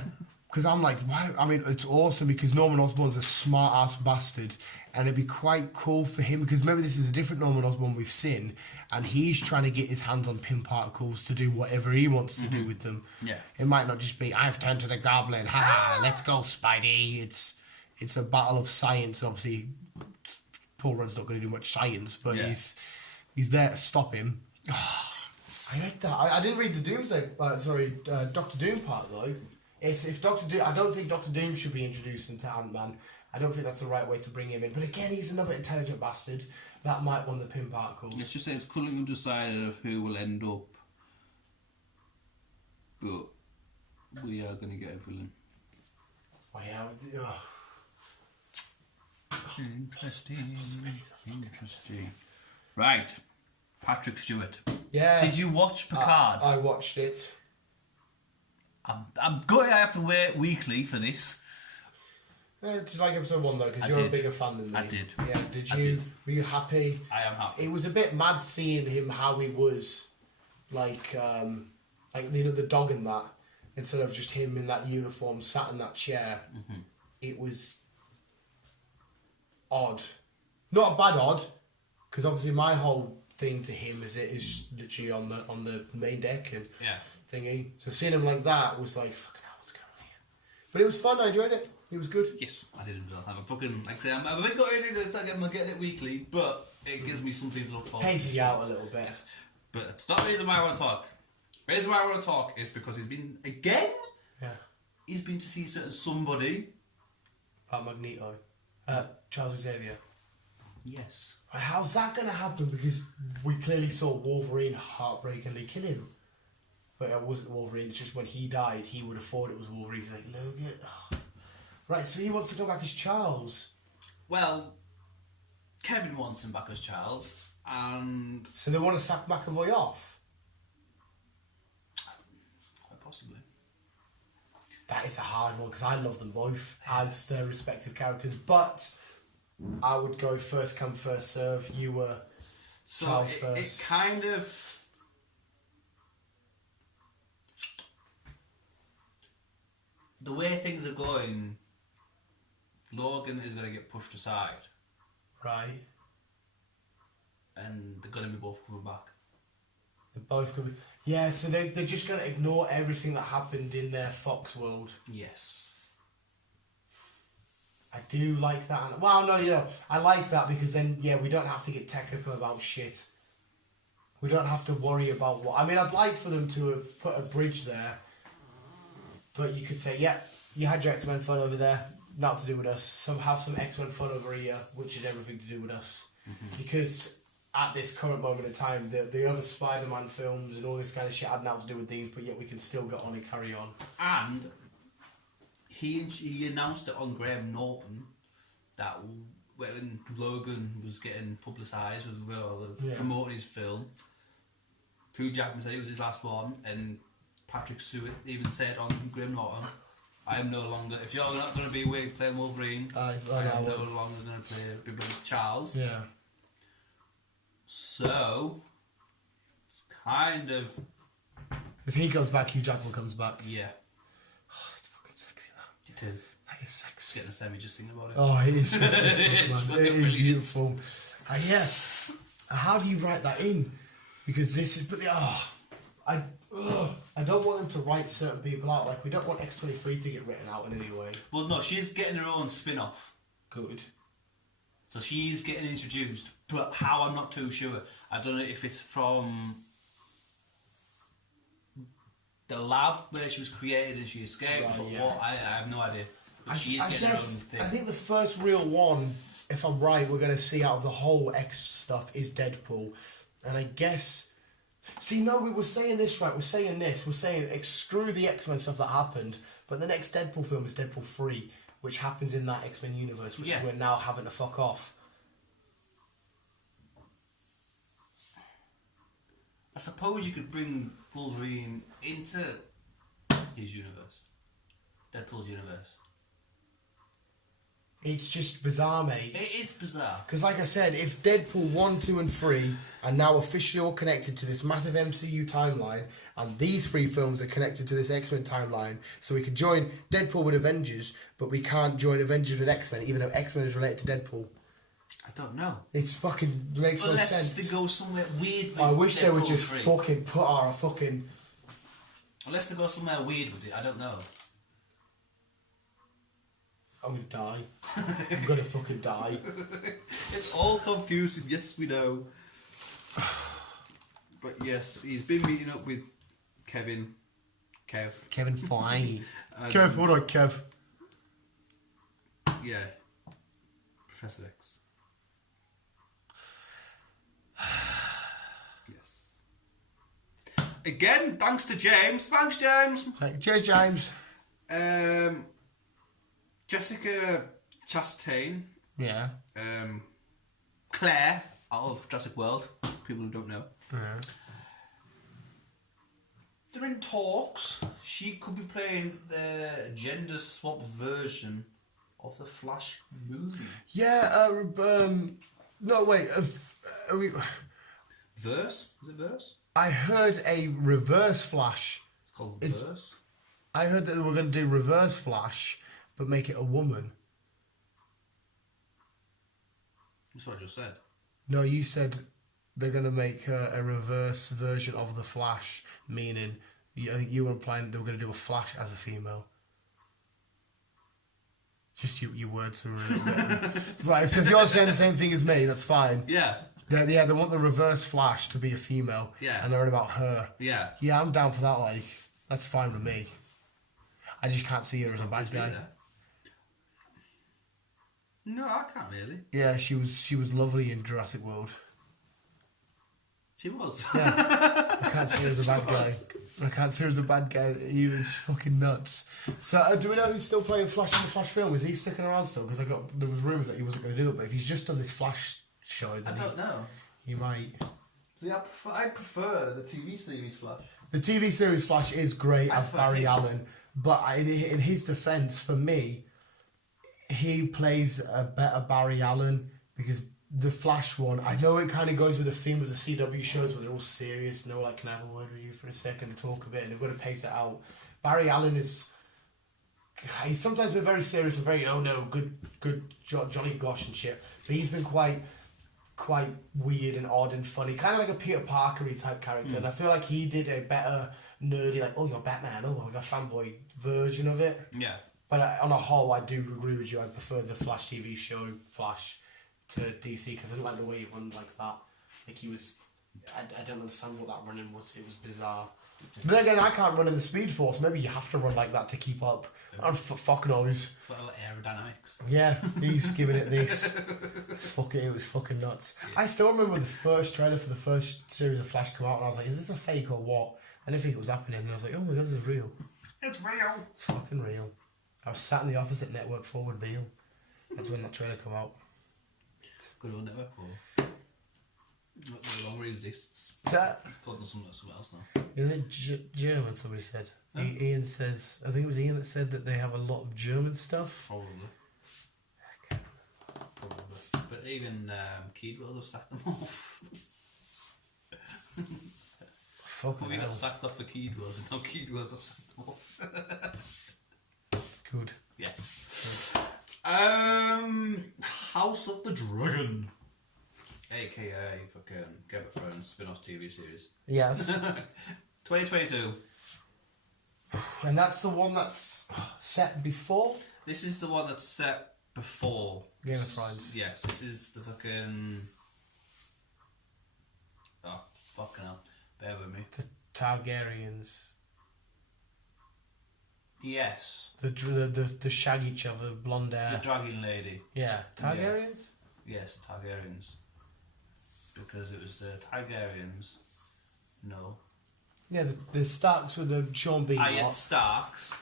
because I'm like, why? I mean, it's awesome because Norman Osborn's a smart ass bastard, and it'd be quite cool for him because maybe this is a different Norman Osborn we've seen, and he's trying to get his hands on pin particles to do whatever he wants to do with them. Yeah, it might not just be I've turned to the Goblin. Ha! Let's go, Spidey. It's a battle of science. Obviously, Paul Rudd's not going to do much science, but he's there to stop him. I like that. I didn't read the Doomsday. Doctor Doom part though. If Doctor Doom, I don't think Doctor Doom should be introduced into Ant-Man. I don't think that's the right way to bring him in. But again, he's another intelligent bastard that might want the pin particles. Let's just say it's currently undecided of who will end up, but we are going to get a villain. Oh yeah. Interesting. Right, Patrick Stewart. Yeah. Did you watch Picard? I watched it. I'm going to have to wait weekly for this. Did you like episode 1 though? Because you're a bigger fan than me. I did. Yeah. Did you? Were you happy? I am happy. It was a bit mad seeing him how he was, like the dog and that, instead of just him in that uniform sat in that chair. Mm-hmm. It was odd, not a bad odd, because obviously my whole thing to him is literally on the main deck and thingy. So seeing him like that was like fucking hell, what's going on here? But it was fun. I enjoyed it. It was good. Yes, I did enjoy it. I'm fucking like I say, I'm a bit gutted to start getting it weekly, but it gives me something to look forward to. Paces you out a little bit. But it's not the reason why I want to talk. The reason why I want to talk is because he's been again. Yeah. He's been to see certain somebody. Pat Magneto. Charles Xavier. Yes. How's that going to happen? Because we clearly saw Wolverine heartbreakingly kill him. but it wasn't Wolverine. It's just when he died, he would have thought it was Wolverine. He's like, Logan. Oh. Right, so he wants to go back as Charles. Well, Kevin wants him back as Charles, and So they want to sack McAvoy off? quite possibly. That is a hard one, because I love them both as their respective characters, but I would go first come, first serve. You were Charles first. It kind of... The way things are going, Logan is going to get pushed aside. Right. And they're going to be both coming back. They're both going to be... Yeah, so they're just going to ignore everything that happened in their Fox world. Yes. I do like that. Well, no, you know, I like that because then, yeah, we don't have to get technical about shit. We don't have to worry about what... I mean, I'd like for them to have put a bridge there, but you could say, yeah, you had your X-Men fun over there, not to do with us. Have some X-Men fun over here, which is everything to do with us. Mm-hmm. Because at this current moment in time, the other Spider-Man films and all this kind of shit had nothing to do with these, but yet we can still get on and carry on. And he announced it on Graham Norton that when Logan was getting publicised, was promoting his film, Hugh Jackman said it was his last one, and Patrick Stewart even said on Graham Norton, I am no longer, if you're not going to be playing Wolverine, I am no longer going to play Charles. Yeah. So, it's kind of... If he comes back, Hugh Jackman comes back. Yeah. Oh, it's fucking sexy, that. It is. That is sexy. Getting a semi just thinking about it. Oh, it is sexy. It is brilliant. beautiful. Yeah. How do you write that in? Because this is... But I don't want them to write certain people out. Like, we don't want X-23 to get written out in any way. Well, no, she's getting her own spin-off. Good. So she's getting introduced, but how, I'm not too sure. I don't know if it's from the lab where she was created and she escaped, right, or what, I have no idea. But she is getting her own thing. I think the first real one, if I'm right, we're going to see out of the whole X stuff is Deadpool. And I guess... See, no, we were saying this, right? We're saying screw the X-Men stuff that happened, but the next Deadpool film is Deadpool 3, which happens in that X-Men universe, which we're now having to fuck off. I suppose you could bring Wolverine into his universe. Deadpool's universe. It's just bizarre, mate. It is bizarre. Because like I said, if Deadpool 1, 2 and 3 are now officially all connected to this massive MCU timeline, and these 3 films are connected to this X-Men timeline, so we could join Deadpool with Avengers, but we can't join Avengers with X-Men, even though X-Men is related to Deadpool. I don't know. It's fucking... makes no sense. Unless they go somewhere weird with I wish Deadpool they would just 3. fucking put our fucking... Unless they go somewhere weird with it, I don't know. I'm gonna die. I'm gonna fucking die. It's all confusing, yes we know. But yes, he's been meeting up with Kevin Feige. Kev, hold on, Kev. Yeah. Professor X. Yes. Again, thanks to James. Thanks, James. Right, cheers, James. Jessica Chastain. Yeah. Claire, out of Jurassic World. People who don't know. Yeah. They're in talks. She could be playing the gender swap version of the Flash movie. Yeah, no, wait. Are we... Verse? Is it Verse? I heard a Reverse Flash. It's called Verse. I heard that they were going to do Reverse Flash, but make it a woman. That's what I just said. No, you said they're going to make a reverse version of the Flash, meaning I think you were implying they were going to do a Flash as a female. Just your words were right. So if you're saying the same thing as me, that's fine. Yeah. They want the Reverse Flash to be a female. Yeah. And they're on about her. Yeah. Yeah, I'm down for that. Like, that's fine with me. I just can't see her as a bad guy. No, I can't really. Yeah, she was lovely in Jurassic World. She was. Yeah, I can't see her as a bad guy. I can't say he was a bad guy. He was just fucking nuts. So, do we know who's still playing Flash in the Flash film? Is he sticking around still? Because there was rumours that he wasn't going to do it, but if he's just done this Flash show, then I don't know. he might. See, I prefer the TV series Flash. The TV series Flash is great as Barry Allen, but in his defence, for me, he plays a better Barry Allen because the Flash one, I know it kind of goes with the theme of the CW shows where they're all serious and they're all like, can I have a word with you for a second to talk a bit, and they've got to pace it out. Barry Allen he's sometimes been very serious and very, good jolly gosh and shit, but he's been quite weird and odd and funny, kind of like a Peter Parker-y type character, and I feel like he did a better nerdy, like, oh, you're Batman, oh my gosh, fanboy version of it. Yeah. But on a whole, I do agree with you. I prefer the Flash TV show, Flash, to DC, because I didn't like the way he run like that. Like he was... I don't understand what that running was. It was bizarre. But then again, I can't run in the Speed Force. Maybe you have to run like that to keep up. I don't fuck knows. Well, aerodynamics. Yeah, he's giving it this. It was fucking nuts. Yeah. I still remember the first trailer for the first series of Flash come out, and I was like, is this a fake or what? I didn't think it was happening, and I was like, oh my god, this is real. It's real. It's fucking real. I was sat in the office at Network Forward Beale. That's when that trailer come out. Good old Network Forward. No longer exists. It's called something else now. Is it German, somebody said? Huh? Ian says, I think it was Ian that said that they have a lot of German stuff. Probably. But even Keydwells have sacked them off. Fucking we hell. got sacked off for Keydwells and now Keydwells have sacked them off. Good. Yes. House of the Dragon. AKA fucking Game of Thrones spin-off TV series. Yes. 2022. And that's the one that's set before? This is the one that's set before Game of Thrones. Yes, this is the fucking... Oh, fucking hell. Bear with me. The Targaryens. Yes. The shag each other, blonde hair. The dragon lady. Yeah. Targaryens? Yeah. Yes, the Targaryens. Because it was the Targaryens. No. Yeah, the Starks with the Sean Bean. Iron Starks.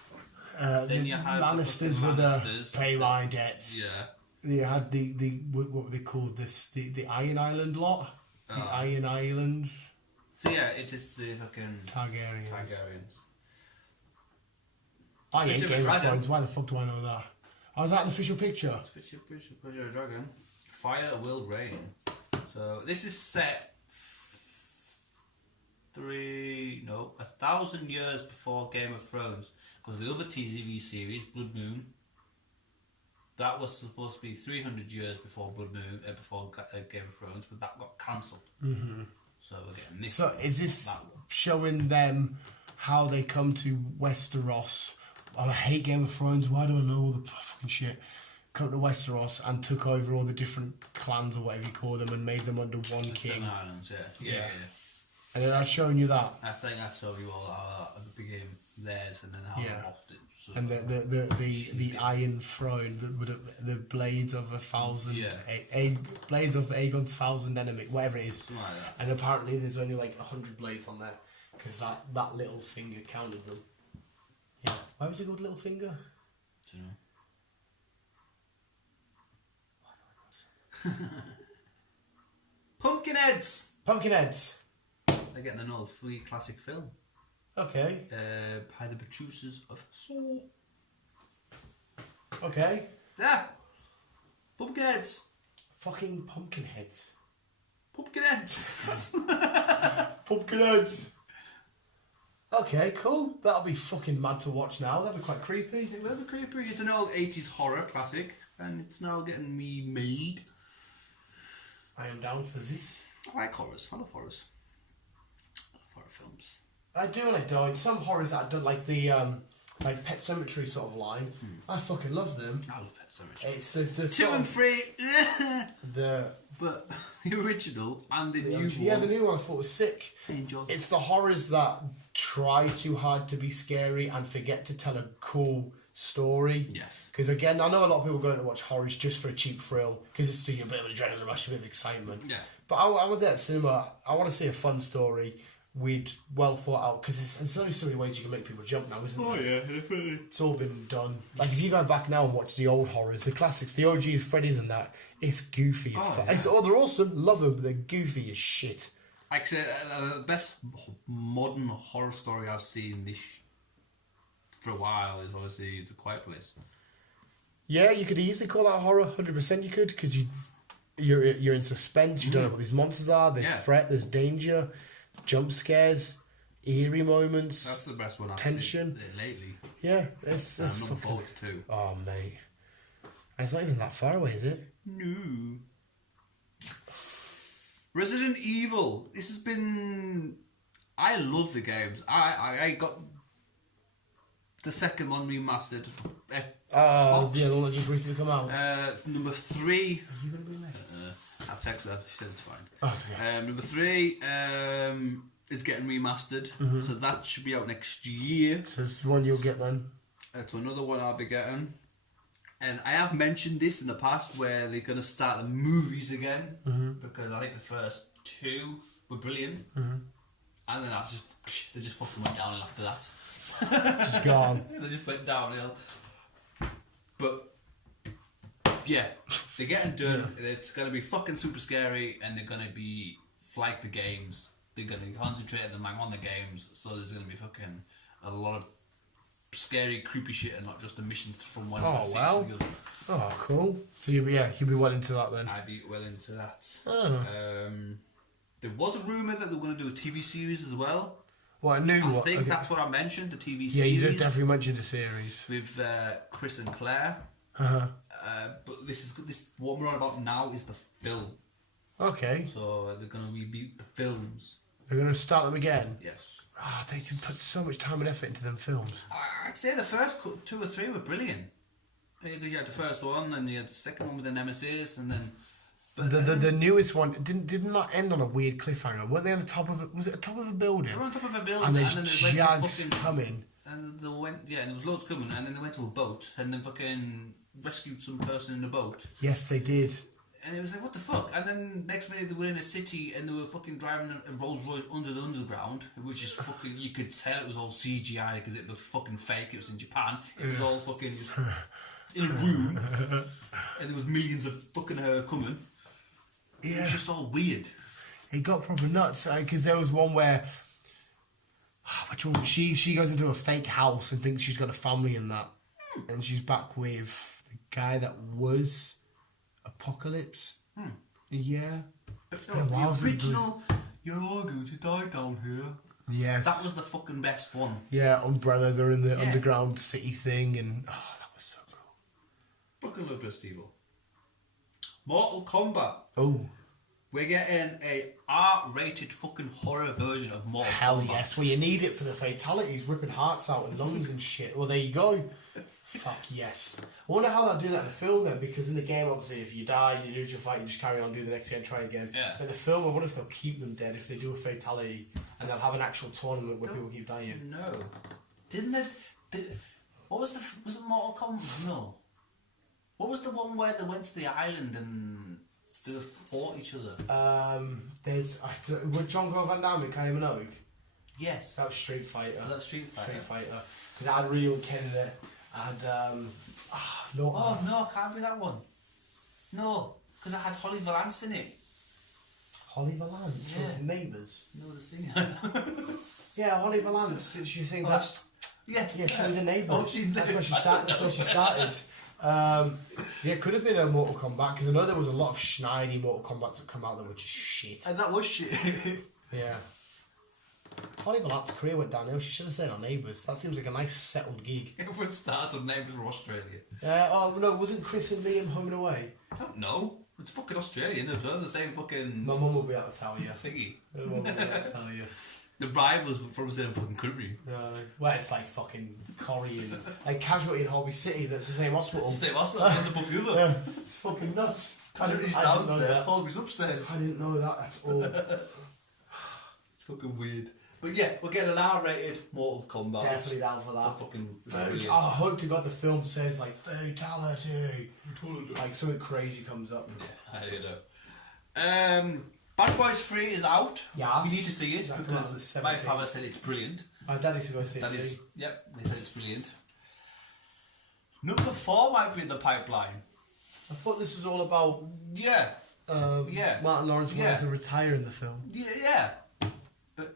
Then you had Lannisters with the pay my debts. Yeah. You had the what were they called? The Iron Island lot. The Iron Islands. So yeah, it is the fucking Targaryens. I ain't Game of Thrones. Why the fuck do I know that? Oh, is that an official picture? Picture of a dragon. Fire will rain. So this is set 1,000 years before Game of Thrones. Because the other TV series, Blood Moon, that was supposed to be 300 years before Blood Moon, before Game of Thrones, but that got cancelled. Mm-hmm. So we're getting this. So is this showing them how they come to Westeros? Oh, I hate Game of Thrones. Why do I know all the fucking shit? Come to Westeros and took over all the different clans or whatever you call them and made them under one king. Islands, yeah. And then I've shown you that. I think I showed you all how it became theirs and then how they lost it. So and the Iron Throne, the blades of 1,000, blades of Aegon's 1,000 enemy, whatever it is. Something like that. And apparently there's only like 100 blades on there because that little finger counted them. Yeah. Why was it called Little Finger? Do you know? Pumpkinheads. Pumpkinheads. They're getting an old free classic film. Okay. By the producers of Saw. Okay. Yeah. Pumpkinheads. Fucking Pumpkinheads. Pumpkinheads. Pumpkinheads. Okay, cool. That'll be fucking mad to watch now. That'll be quite creepy. It will be creepy. It's an old 80s horror classic, and it's now getting remade. I am down for this. I like horrors. I love horrors. I love horror films. I do and I don't. Some horrors that I don't like the like Pet Sematary sort of line. I fucking love them. I love Pet Sematary. It's the 2 and 3. But the original and the new one. Yeah, the new one I thought was sick. Enjoy. It's the horrors that try too hard to be scary and forget to tell a cool story. Yes. Because again, I know a lot of people going to watch horrors just for a cheap thrill because it's still a bit of an adrenaline rush, a bit of excitement. Yeah. But I want that cinema. I want to see a fun story well thought out, because there's only so many ways you can make people jump now, isn't there? yeah, definitely. It's all been done. Like, if you go back now and watch the old horrors, the classics, the OGs, Freddy's and that, it's goofy as fuck. Yeah. They're awesome, love them, but they're goofy as shit. Actually, the best modern horror story I've seen for a while is obviously The Quiet Place. Yeah, you could easily call that horror, 100% you could, because you're in suspense, you don't know what these monsters are, there's threat, there's danger, jump scares, eerie moments. That's the best one I've tension. seen lately. Yeah, it's I'm looking fucking... forward to too. Oh, mate. And it's not even that far away, is it? No. Resident Evil. This has been... I love the games. I got the second one remastered. Yeah, the one that just recently come out. Number 3. Are you going to be late? I've texted her. She said it's fine. Oh, yeah. Number 3 is getting remastered. So that should be out next year. So it's the one you'll get then? It's another one I'll be getting. And I have mentioned this in the past where they're going to start the movies again. Because I think the first 2 were brilliant. And then they just fucking went downhill after that. Just gone. They just went downhill. But yeah, they're getting done. Yeah. It's going to be fucking super scary, and they're going to be like the games. They're going to concentrate them on the games, so there's going to be fucking a lot of scary, creepy shit, and not just a mission from one scene to the other. Oh, cool. So you'll be well into that then. I'd be well into that. Oh. There was a rumour that they were going to do a TV series as well. What, a new one? I think that's what I mentioned, the TV series. Yeah, you did definitely mention the series. With Chris and Claire. But this what we're on about now is the film. Okay. So they're going to reboot the films. They're going to start them again? Yes. Oh, they did put so much time and effort into them films. I'd say the first 2 or 3 were brilliant. Because you had the first one, and you had the second one with the Nemesis, and then... The newest one didn't that end on a weird cliffhanger? Weren't they on the top of it? Was it the top of a building? They were on top of a building, and there's then jags coming. And they went, and there was loads coming, and then they went to a boat, and then fucking rescued some person in a boat. Yes, they did. And it was like, what the fuck? And then next minute they were in a city, and they were fucking driving a Rolls Royce under the underground, which is fucking, you could tell it was all CGI because it looked fucking fake. It was in Japan. It was all fucking just in a room, and there was millions of fucking her coming. Yeah. It was just all weird. It got proper nuts because there was one where she goes into a fake house and thinks she's got a family in that, and she's back with the guy that was Apocalypse. Yeah, it's been a while. The original. You're all going to die down here. Yes, that was the fucking best one. Yeah, Umbrella. They're in the underground city thing, and that was so cool. Fucking love Best Evil. Mortal Kombat. Oh. We're getting a R-rated fucking horror version of Mortal Kombat. Hell yes. Well, you need it for the fatalities, ripping hearts out and lungs and shit. Well, there you go. Fuck yes. I wonder how they'll do that in the film then, because in the game, obviously, if you die, you lose your fight, you just carry on, do the next game, try again. Yeah. In the film, I wonder if they'll keep them dead, if they do a fatality, and they'll have an actual tournament where people keep dying. No. Didn't they... What was it Mortal Kombat? No. What was the one where they went to the island and they fought each other? With Jean-Claude Van Damme and Kylie Minogue? Yes. That was Street Fighter. Oh, that's Street Fighter. Street Fighter. Because I had Ryu and Ken in it. I had, no. Oh, no, can't be that one. No, because I had Holly Valance in it. Holly Valance? Yeah. From Neighbours? No, the singer. Yeah, Holly Valance. She was saying that. Yes. Yeah, she was in Neighbours. Oh, That's where she started. That's where she started. Yeah, it could have been a Mortal Kombat because I know there was a lot of schneedy Mortal Kombats that come out that were just shit. And that was shit. Yeah. Holly Valance's career went downhill. She should have stayed on Neighbours. That seems like a nice settled gig. Everyone starts on Neighbours from Australia. Oh no, wasn't Chris and Liam Home and Away? I don't know. It's fucking Australian. They're the same fucking. My mum will be able to tell you. Thingy. My mum will be able to tell you. The rivals from the same fucking country. Well, it's like fucking Corrie and like Casualty in Hobby City. That's the same hospital. It's the same hospital. It's a book yeah, it's fucking nuts. Casualty's downstairs. Holby's upstairs. I didn't know that at all. It's fucking weird. But yeah, we're getting an R-rated Mortal Kombat. Definitely down for that. Fucking I hope to God the film says like fatality. Like something crazy comes up. Yeah, I don't know. Bad Boys 3 is out. Yes. You need to see it Exactly. because It's the my 17th. father said it's brilliant. My daddy's to go see That it. is, yep, they said it's brilliant. Number 4 might be in the pipeline. I thought this was all about Yeah, yeah. Martin Lawrence wanting Yeah. to retire in the film. yeah. But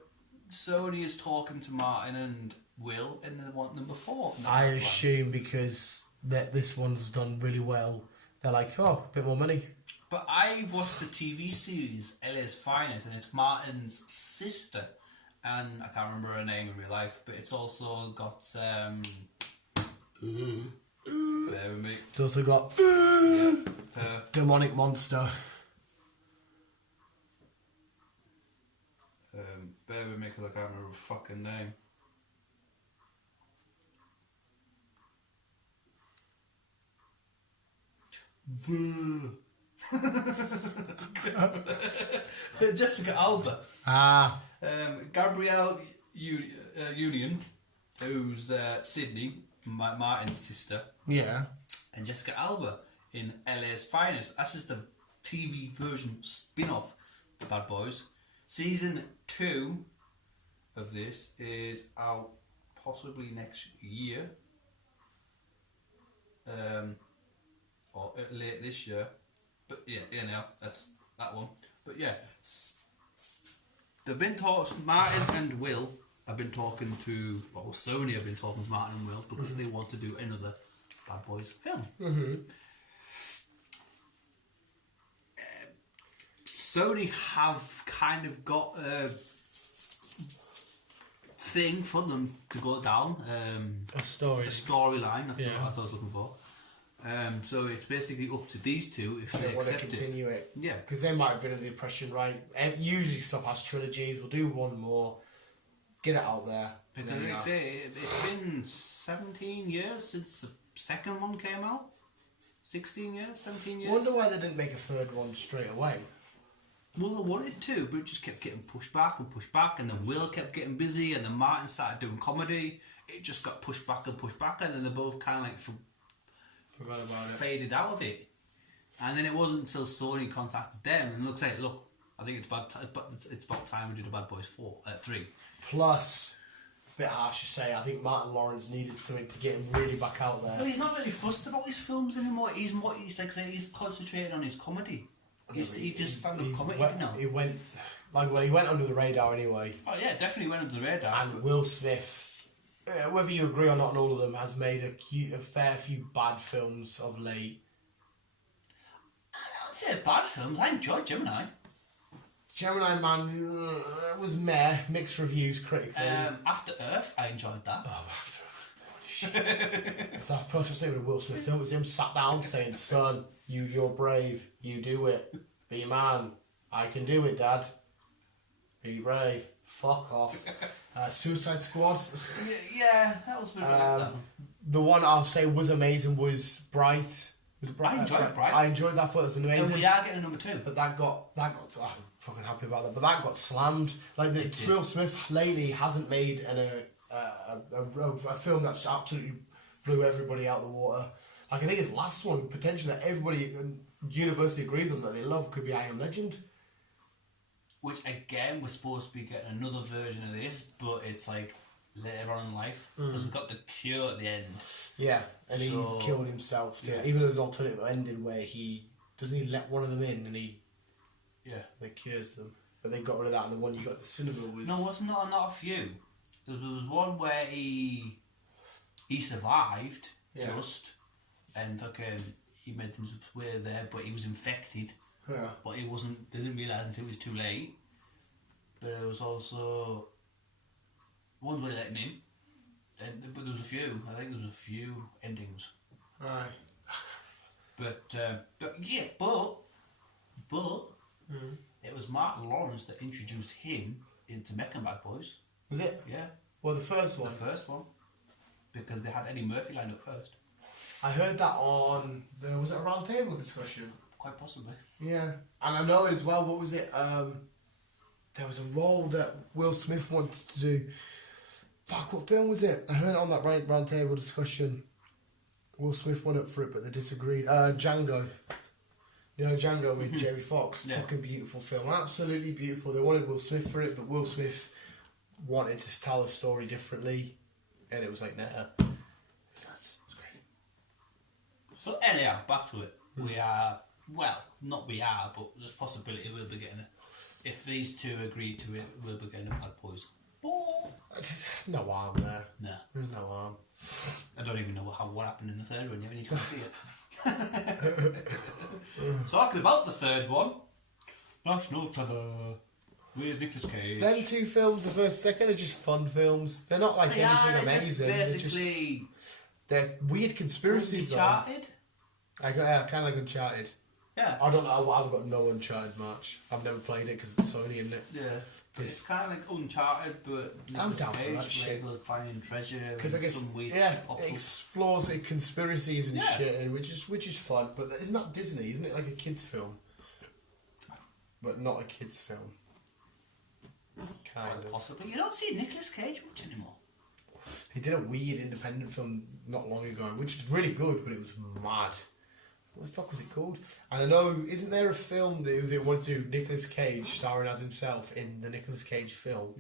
Sony is talking to Martin and Will, and they want number 4. in the I pipeline. assume because this one's done really well, they're like, oh, a bit more money. But I watched the TV series LA's Finest, and it's Martin's sister, and I can't remember her name in real life, but it's also got bear with me. It's also got Yeah, her. demonic monster. Bear with me because I can't remember her fucking name. Jessica Alba. Ah, Gabrielle Union, who's Sydney, Martin's sister, yeah. and Jessica Alba in LA's Finest. This is the TV version spin-off of Bad Boys. Season 2 of this is out possibly next year. Or late this year. But yeah, now that's that one. But yeah, they've been talking. Martin and Will have been talking to, well, Sony have been talking to Martin and Will because they want to do another Bad Boys film. Mm-hmm. Sony have kind of got a thing for them to go down. A story. A storyline. That's Yeah. what I was looking for. So it's basically up to these two if They they want to accept it. continue it. Yeah. Because they might have been under the impression, right? Usually stuff has trilogies. We'll do one more. Get it out there. Because And then, like I say, it's been 17 years since the second one came out. 16 years, 17 I years. wonder why they didn't make a third one straight away. Well, they wanted to, but it just kept getting pushed back, and then Will kept getting busy, and then Martin started doing comedy. It just got pushed back, and then they both kind of like Forgot about it. faded out of it. And then it wasn't until Sony contacted them and look, I think it's about time we did a Bad Boys 3. Plus, a bit harsh to say, I think Martin Lawrence needed something to get him really back out there. Well, he's not really fussed about his films anymore. He's concentrated on his comedy. He just stand-up comedy now. He went under the radar anyway. Oh yeah, definitely went under the radar. And Will Smith, whether you agree or not on all of them, has made a fair few bad films of late. I don't say bad films. I enjoyed Gemini. Gemini Man was meh, mixed reviews critically. After Earth, I enjoyed that. Oh, shit. So I've purchased it with a Will Smith film. It's him sat down saying, "Son, you're brave. You do it. Be a man. I can do it, Dad. Be brave. Fuck off." Suicide Squad. Yeah, that was a bit of a letdown. The one I'll say was amazing was Bright. Was it Bright? I enjoyed Bright. I enjoyed that. I thought it was And amazing. we are getting a number 2. But that got. I'm fucking happy about that. But that got slammed. Like Will Smith lately hasn't made a film that's absolutely blew everybody out the water. Like I think his last one, potentially that everybody universally agrees on that they love, could be I Am Legend. Which again, we're supposed to be getting another version of this, but it's like later on in life because it's got the cure at the end. Yeah, and So- he killed himself too. Yeah. Even though there's an alternative ending where he let one of them in and he cures them. But they got rid of that, and the one you got at the cinema was No, wasn't not a few. There was one where he survived just, and fucking he made himself way there, but he was infected. Yeah. But he wasn't. They didn't realise until it was too late. But there was also ones where they let him in, but there was a few. I think there was a few endings. Aye. But it was Martin Lawrence that introduced him into making Bad Boys. Was it? Yeah, Well, the first one. the first one, because they had Eddie Murphy lined up first. I heard that on was it a round table discussion? Quite possibly. Yeah. And I know as well, what was it? There was a role that Will Smith wanted to do. Fuck, what film was it? I heard it on that round table discussion. Will Smith went up for it, but they disagreed. Django. You know, Django with Jamie Foxx. Yeah. Fucking beautiful film. Absolutely beautiful. They wanted Will Smith for it, but Will Smith wanted to tell the story differently, and it was like, nah. It's great. So anyhow, back to it. We are, well, not we are, but there's a possibility we'll be getting it. If these two agree to it, we'll be getting a Bad Boys. No harm there. No. There's no harm. I don't even know what happened in the third one yet. We need to see it. Talking about the third one, National Treasure with Nicolas Cage. Them two films, the first, second, are just fun films. They're not like anything amazing. Basically, they're weird conspiracies. Uncharted. I kind of like Uncharted. Yeah. I don't know. I've got no Uncharted match. I've never played it because it's Sony, isn't it? Yeah. It's kind of like Uncharted, but I'm Nicolas down for Cage, that shit. like finding treasure. Because I guess some weird yeah, shit pops it up. explores the conspiracies and Yeah. shit, and which is fun. But isn't that Disney? Isn't it like a kids film? But not a kids film. Kind of. Possibly. You don't see Nicolas Cage much anymore. He did a weird independent film not long ago, which is really good, but it was mad. What the fuck was it called? And I know, isn't there a film that they wanted to do Nicolas Cage starring as himself in the Nicolas Cage film?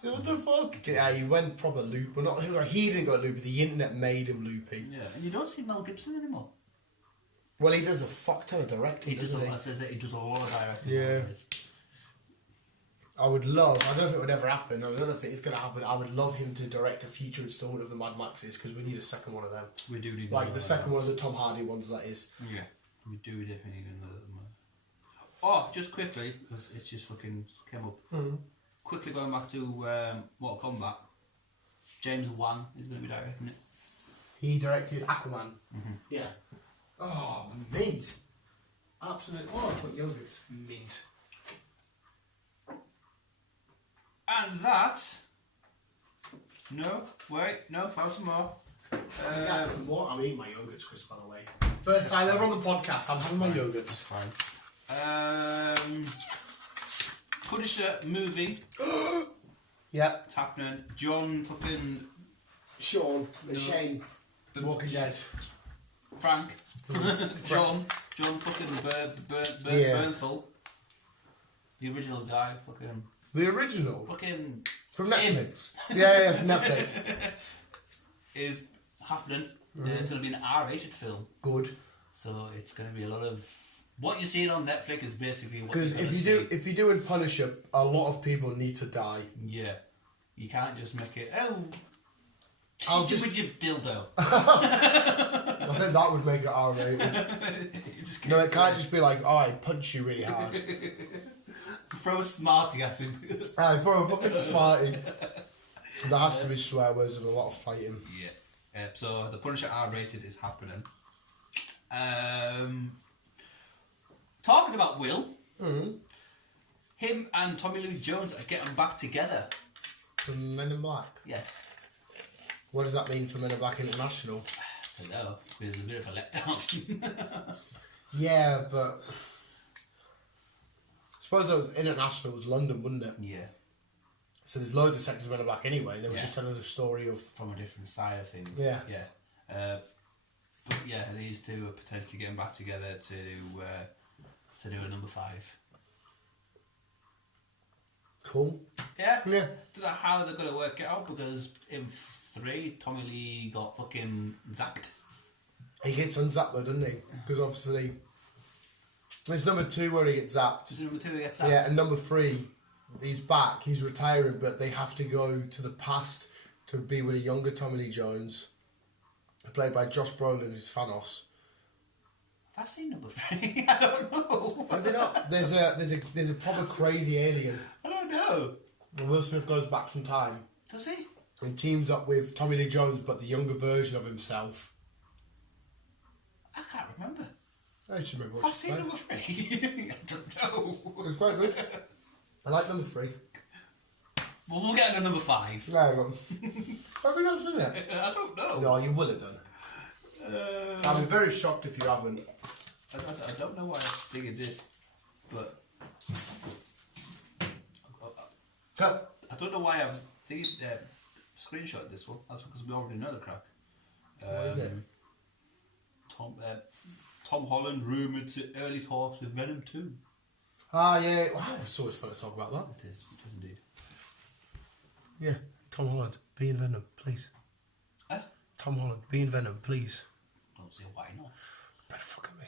So what the fuck? Yeah, he went proper loop. Well, not he didn't go loopy. The internet made him loopy. Yeah, and you don't see Mel Gibson anymore. Well, he does a fuck ton of directing. He does. Doesn't He does a lot of directing. Yeah. nowadays. I would love. I don't know if it would ever happen. I don't know if it is going to happen. I would love him to direct a future installment of the Mad Maxes because we need a second one of them. We do need Like another the second Mad one, the Tom Hardy ones. That is. Yeah, we do definitely need another one. Oh, just quickly, because it's just fucking came up. Mm. Quickly going back to Mortal Kombat. James Wan is going to be directing it. He directed Aquaman. Mm-hmm. Yeah. Oh, mint. Absolute. Oh, I put yogurts. Mint. And that. No, wait, no, found some more. I got some more. I'm eating my yogurts, Chris, by the way. First time ever on the podcast, I'm having my yogurts. Fine. Punisher movie. Yeah. It's happening. John fucking Sean. No. Shane. Walking Dead. Frank. John fucking Yeah. Bernthal. The original guy. Fucking. The original? Fucking. From Netflix. Yeah, from Netflix. Is happening. It's going to be an R-rated film. Good. So it's going to be a lot of. What you see on Netflix is basically what Because if you're doing Punisher, a lot of people need to die. Yeah. You can't just make it. Oh. I'll Hit you just- with your dildo. I think that would make it R-rated. You just No, it get can't to just be like, oh, I punch you really hard. throw a smarty at him. For a fucking smarty. There has to be swear words and a lot of fighting. Yeah. So the Punisher R-rated is happening. Talking about Will, him and Tommy Lee Jones are getting back together. From Men in Black. Yes. What does that mean for Men in Black International? I don't know. There's a bit of a letdown. Yeah, but I suppose that was International was London, wouldn't it? Yeah. So there's loads of sections of Men in Black anyway. They were Yeah. just telling the story of. From a different side of things. Yeah. Yeah. But yeah, these two are potentially getting back together to do a number 5. Cool. Yeah. Yeah. Don't know how they're gonna work it out because in 3, Tommy Lee got fucking zapped. He gets unzapped though, doesn't he? Because obviously, there's number 2 where he gets zapped. So number 2 gets zapped. Yeah, and number 3, he's back. He's retiring, but they have to go to the past to be with a younger Tommy Lee Jones, played by Josh Brolin, who's Thanos. Have I seen number 3? I don't know. Maybe not. There's a proper crazy alien, I don't know. and Will Smith goes back from time Does he? and teams up with Tommy Lee Jones, but the younger version of himself. I can't remember. I should remember. Have I seen number 3? I don't know. It was quite good. I like number 3. Well, we'll get into number 5. No, have we not done it? I don't know. No, you will have done. I'll be very shocked if you haven't. I don't know why I figured this, but I don't know why I'm thinking screenshot this one. That's because we already know the crack. What is it? Tom Holland rumoured to early talks with Venom 2. Ah, yeah. Wow, it's always fun to talk about that. It is indeed. Yeah, Tom Holland, be in Venom, please. Tom Holland, be in Venom, please. Don't see why not. Better fucking me.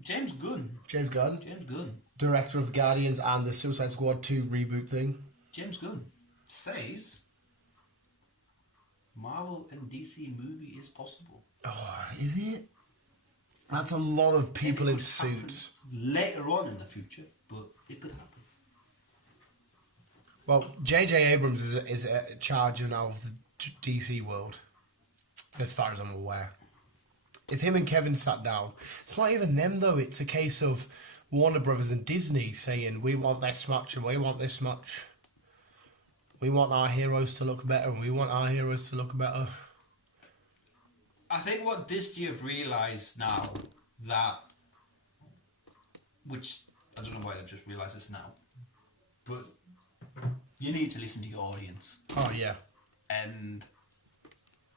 James Gunn. James Gunn, director of Guardians and the Suicide Squad 2 reboot thing. James Gunn says Marvel and DC movie is possible. Oh, is it? That's a lot of people in suits. Later on in the future, but it could happen. Well, J.J. Abrams is a charge now of the DC world, as far as I'm aware. If him and Kevin sat down, it's not even them though. It's a case of Warner Brothers and Disney saying, we want this much and we want this much. We want our heroes to look better and we want our heroes to look better. I think what Disney have realised now that, which I don't know why they've just realised this now, but you need to listen to your audience. Oh yeah. And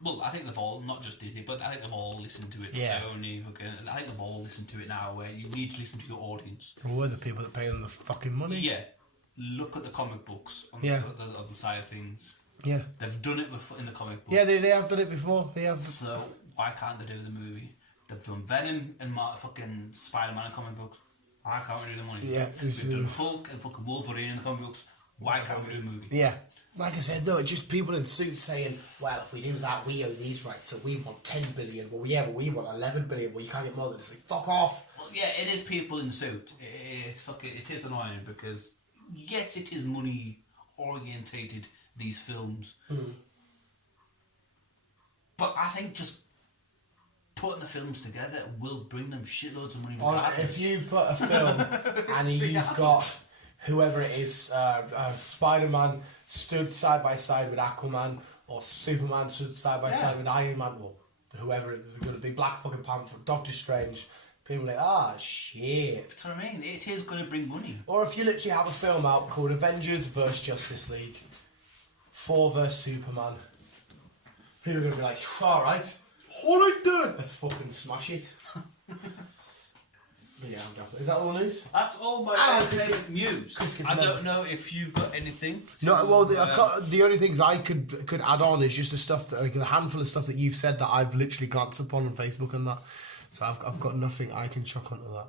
well, I think they've all, not just Disney, but I think they've all listened to it. Yeah. Sony, I think they've all listened to it now, where you need to listen to your audience. We're the people that pay them the fucking money. Yeah. Look at the comic books on Yeah. the other side of things. Yeah. They've done it before in the comic books. Yeah, they have done it before. They have. So why can't they do the movie? They've done Venom and fucking Spider-Man in comic books. Why can't we do the money? Yeah. We've done Hulk and fucking Wolverine in the comic books. Why can't we do a movie? Yeah. Like I said, though, it's just people in suits saying, well, if we do that, we own these rights, so we want 10 billion. Well, yeah, but we want 11 billion. Well, you can't get more than this. Like, fuck off. Well, yeah, it is people in suit. It is annoying because, yes, it is money orientated, these films. But I think just putting the films together will bring them shitloads of money. If you put a film and you've got whoever it is, Spider-Man stood side by side with Aquaman, or Superman stood side by side with Iron Man, or whoever it's going to be, Black fucking Panther, Doctor Strange, people are like, shit. That's what I mean. It is going to bring money. Or if you literally have a film out called Avengers vs Justice League, 4 vs Superman, people are going to be like, alright then, let's fucking smash it. Yeah, is that all the news? That's all my news. I don't know if you've got anything. No, well, the only things I could add on is just the stuff that, like, the handful of stuff that you've said that I've literally glanced upon on Facebook and that. So I've got nothing I can chuck onto that.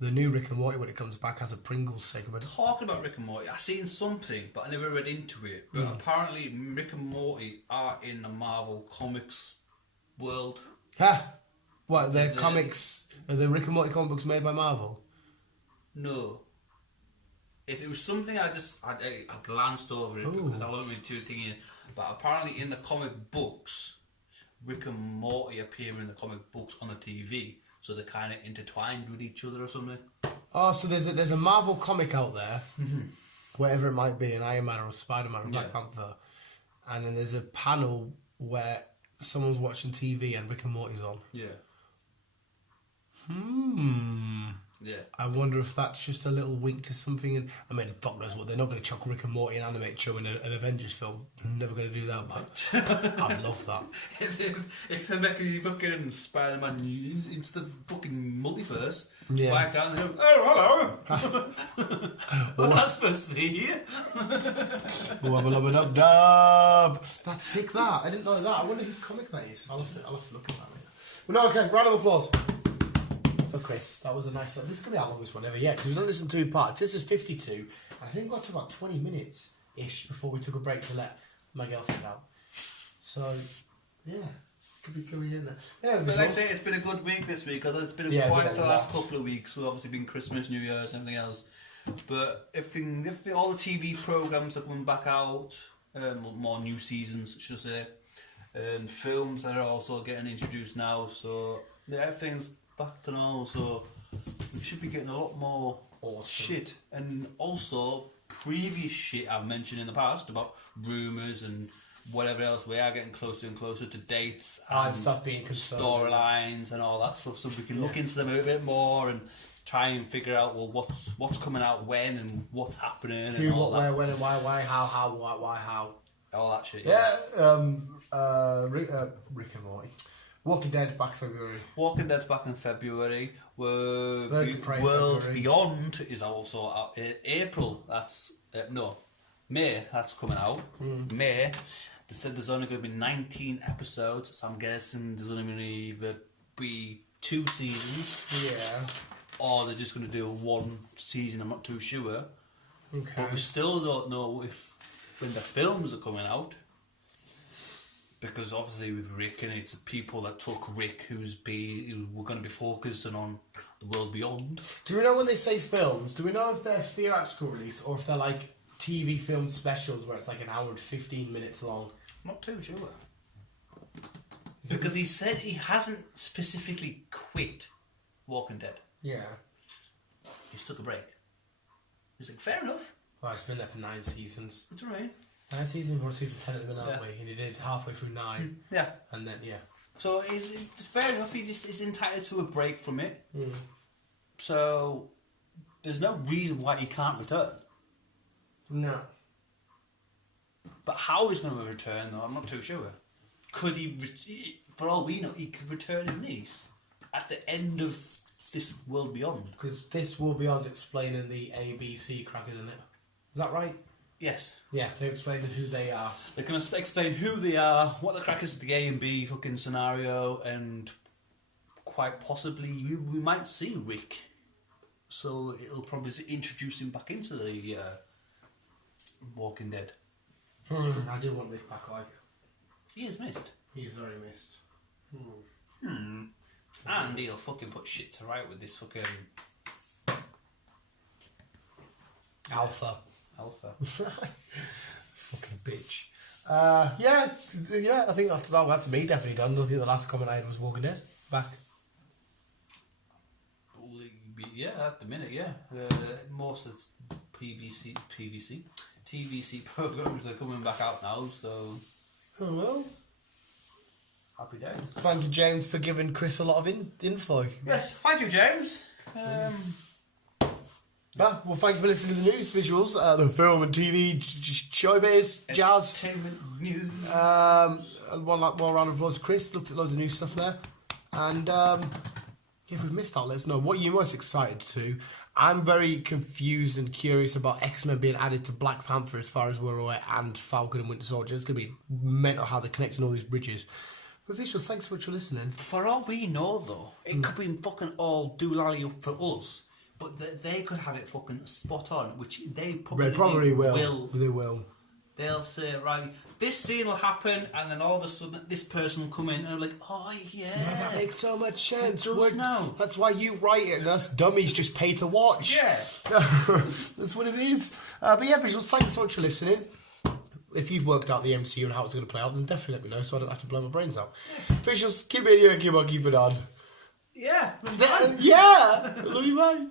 The new Rick and Morty, when it comes back, has a Pringles segment. Talking about Rick and Morty, I seen something, but I never read into it. But apparently, Rick and Morty are in the Marvel Comics world. Huh? What, the comics? Are the Rick and Morty comic books made by Marvel? No. If it was something I glanced over it because I wasn't really too thinking. But apparently in the comic books, Rick and Morty appear in the comic books on the TV, so they're kind of intertwined with each other or something. Oh, so there's a Marvel comic out there, whatever it might be, an Iron Man or a Spider-Man or Black Panther, and then there's a panel where someone's watching TV and Rick and Morty's on. Yeah. Yeah. I wonder if that's just a little wink to something. And I mean, fuck knows what, they're not going to chuck Rick and Morty an animated show in an Avengers film. They're never going to do that, but I'd love that. If they're making fucking Spider-Man into the fucking multiverse, yeah. Why can't they go, oh, hello? Well, that's supposed to be here. Wubba-lubba-dub-dub. That's sick, that. I didn't know that. I wonder whose comic that is. I'll have to look at that later. Well, no, okay, round of applause for Chris. That was a nice... This is going to be our longest one ever yet, because we've done this in 2 parts. This is 52, and I think we got to about 20 minutes-ish before we took a break to let my girlfriend out. So, yeah. Could be in there. Yeah, but like I say, it's been a good week this week, because it's been quiet for the last couple of weeks. We've obviously been Christmas, New Year's, and everything else. But if all the TV programmes are coming back out, more new seasons, should I say, and films that are also getting introduced now, so yeah, everything's back to normal, so we should be getting a lot more shit. And also, previous shit I've mentioned in the past about rumours and whatever else, we are getting closer and closer to dates and stuff being confirmed, storylines and all that stuff, so we can look into them a bit more and try and figure out, well, what's coming out when and what's happening and who, all what, that. where, when, and why, how, why, how. All that shit, Rick and Morty. Walking Dead back February. Walking Dead's back in February. Birds of Prey World February. Beyond is also out. April. That's May. That's coming out. May. They said there's only going to be 19 episodes, so I'm guessing there's only going to either be 2 seasons, Yeah. or they're just going to do 1 season. I'm not too sure. Okay. But we still don't know when the films are coming out. Because obviously with Rick, and it's the people that took Rick who were going to be focusing on the world beyond. Do we know when they say films? Do we know if they're theatrical release or if they're like TV film specials where it's like an hour and 15 minutes long? Not too sure. Because he said he hasn't specifically quit Walking Dead. Yeah. He's took a break. He's like, fair enough. Well, it's been there for 9 seasons. That's alright. 9 seasons, we're on season 10 at the minute, aren't Yeah. we? And he did halfway through 9. Yeah. And then, yeah. So it's fair enough. He just is entitled to a break from it. Mm. So there's no reason why he can't return. No. But how he's going to return, though, I'm not too sure. Could he, for all we know, he could return in Nice at the end of this World Beyond. Because this will be on explaining the ABC crackers, isn't it? Is that right? Yes. Yeah, they're explaining who they are. They're going to explain who they are, what the crackers of the A and B fucking scenario, and quite possibly we might see Rick. So it'll probably introduce him back into the Walking Dead. I do want Rick back, like. He is missed. He's very missed. And he'll fucking put shit to right with this fucking Alpha. Alpha. Fucking bitch. Yeah, I think that's me definitely done. I think the last comment I had was Walking Dead. Back. Yeah, at the minute, yeah. Most of the TVC programs are coming back out now, so Oh well. happy days. Thank you, James, for giving Chris a lot of info. Yes, thank you, James. Well, thank you for listening to the news visuals, the film and TV, showbiz, jazz. Entertainment news. One more round of applause to Chris. Looked at loads of new stuff there. And if we've missed out, let us know. What are you most excited to? I'm very confused and curious about X-Men being added to Black Panther as far as we're aware, and Falcon and Winter Soldier. It's going to be mental how they're connecting all these bridges. But visuals, thanks so much for listening. For all we know, though, it could be fucking all doolally up for us. But they could have it fucking spot on, which they probably will. They will. They'll say, right, this scene will happen, and then all of a sudden this person will come in and I'm like, oh yeah. Yeah, that makes so much sense. It does now. That's why you write it and us dummies just pay to watch. Yeah. That's what it is. But yeah, visuals, thanks so much for listening. If you've worked out the MCU and how it's going to play out, then definitely let me know so I don't have to blow my brains out. Visuals, keep it here, keep on keeping on. Yeah. Yeah. Love you, bye.